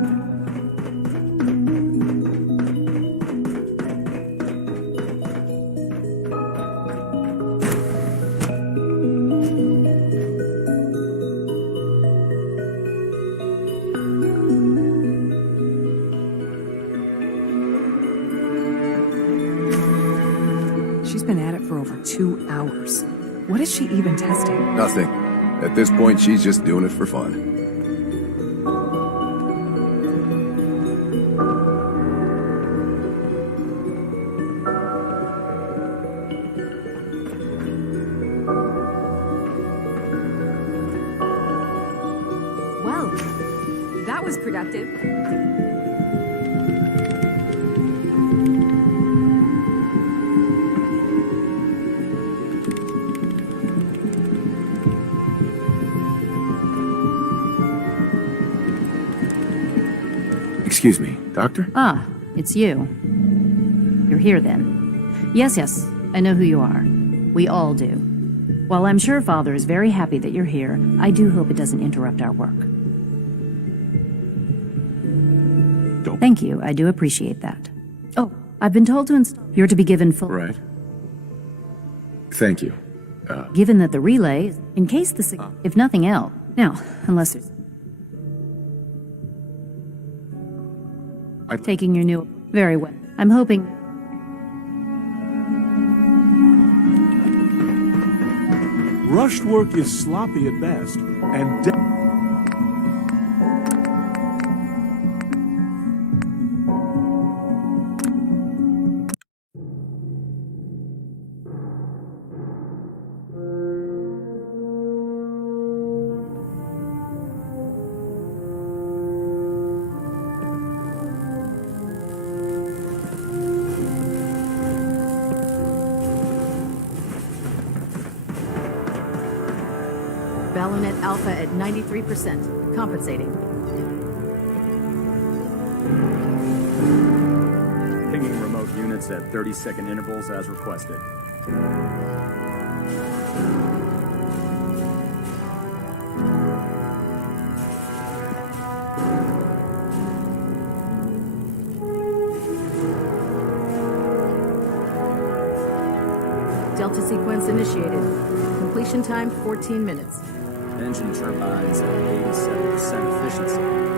She's been at it for over 2 hours. What is she even testing? Nothing. At this point, she's just doing it for fun. Well, that was productive. Excuse me, Doctor? Ah, it's you. You're here then. Yes, I know who you are. We all do. While I'm sure Father is very happy that you're here, I do hope it doesn't interrupt our work. Thank you, I do appreciate that. Oh, I've been told to install. You're to be given full. Right. Thank you. Given that the relay, in case the if nothing else. Now, unless there's. Taking your new. Very well. I'm hoping. Rushed work is sloppy at best, and Balonet Alpha at 93%. Compensating. Pinging remote units at 30-second intervals as requested. Delta sequence initiated. Completion time 14 minutes. Engine turbines at 87% efficiency.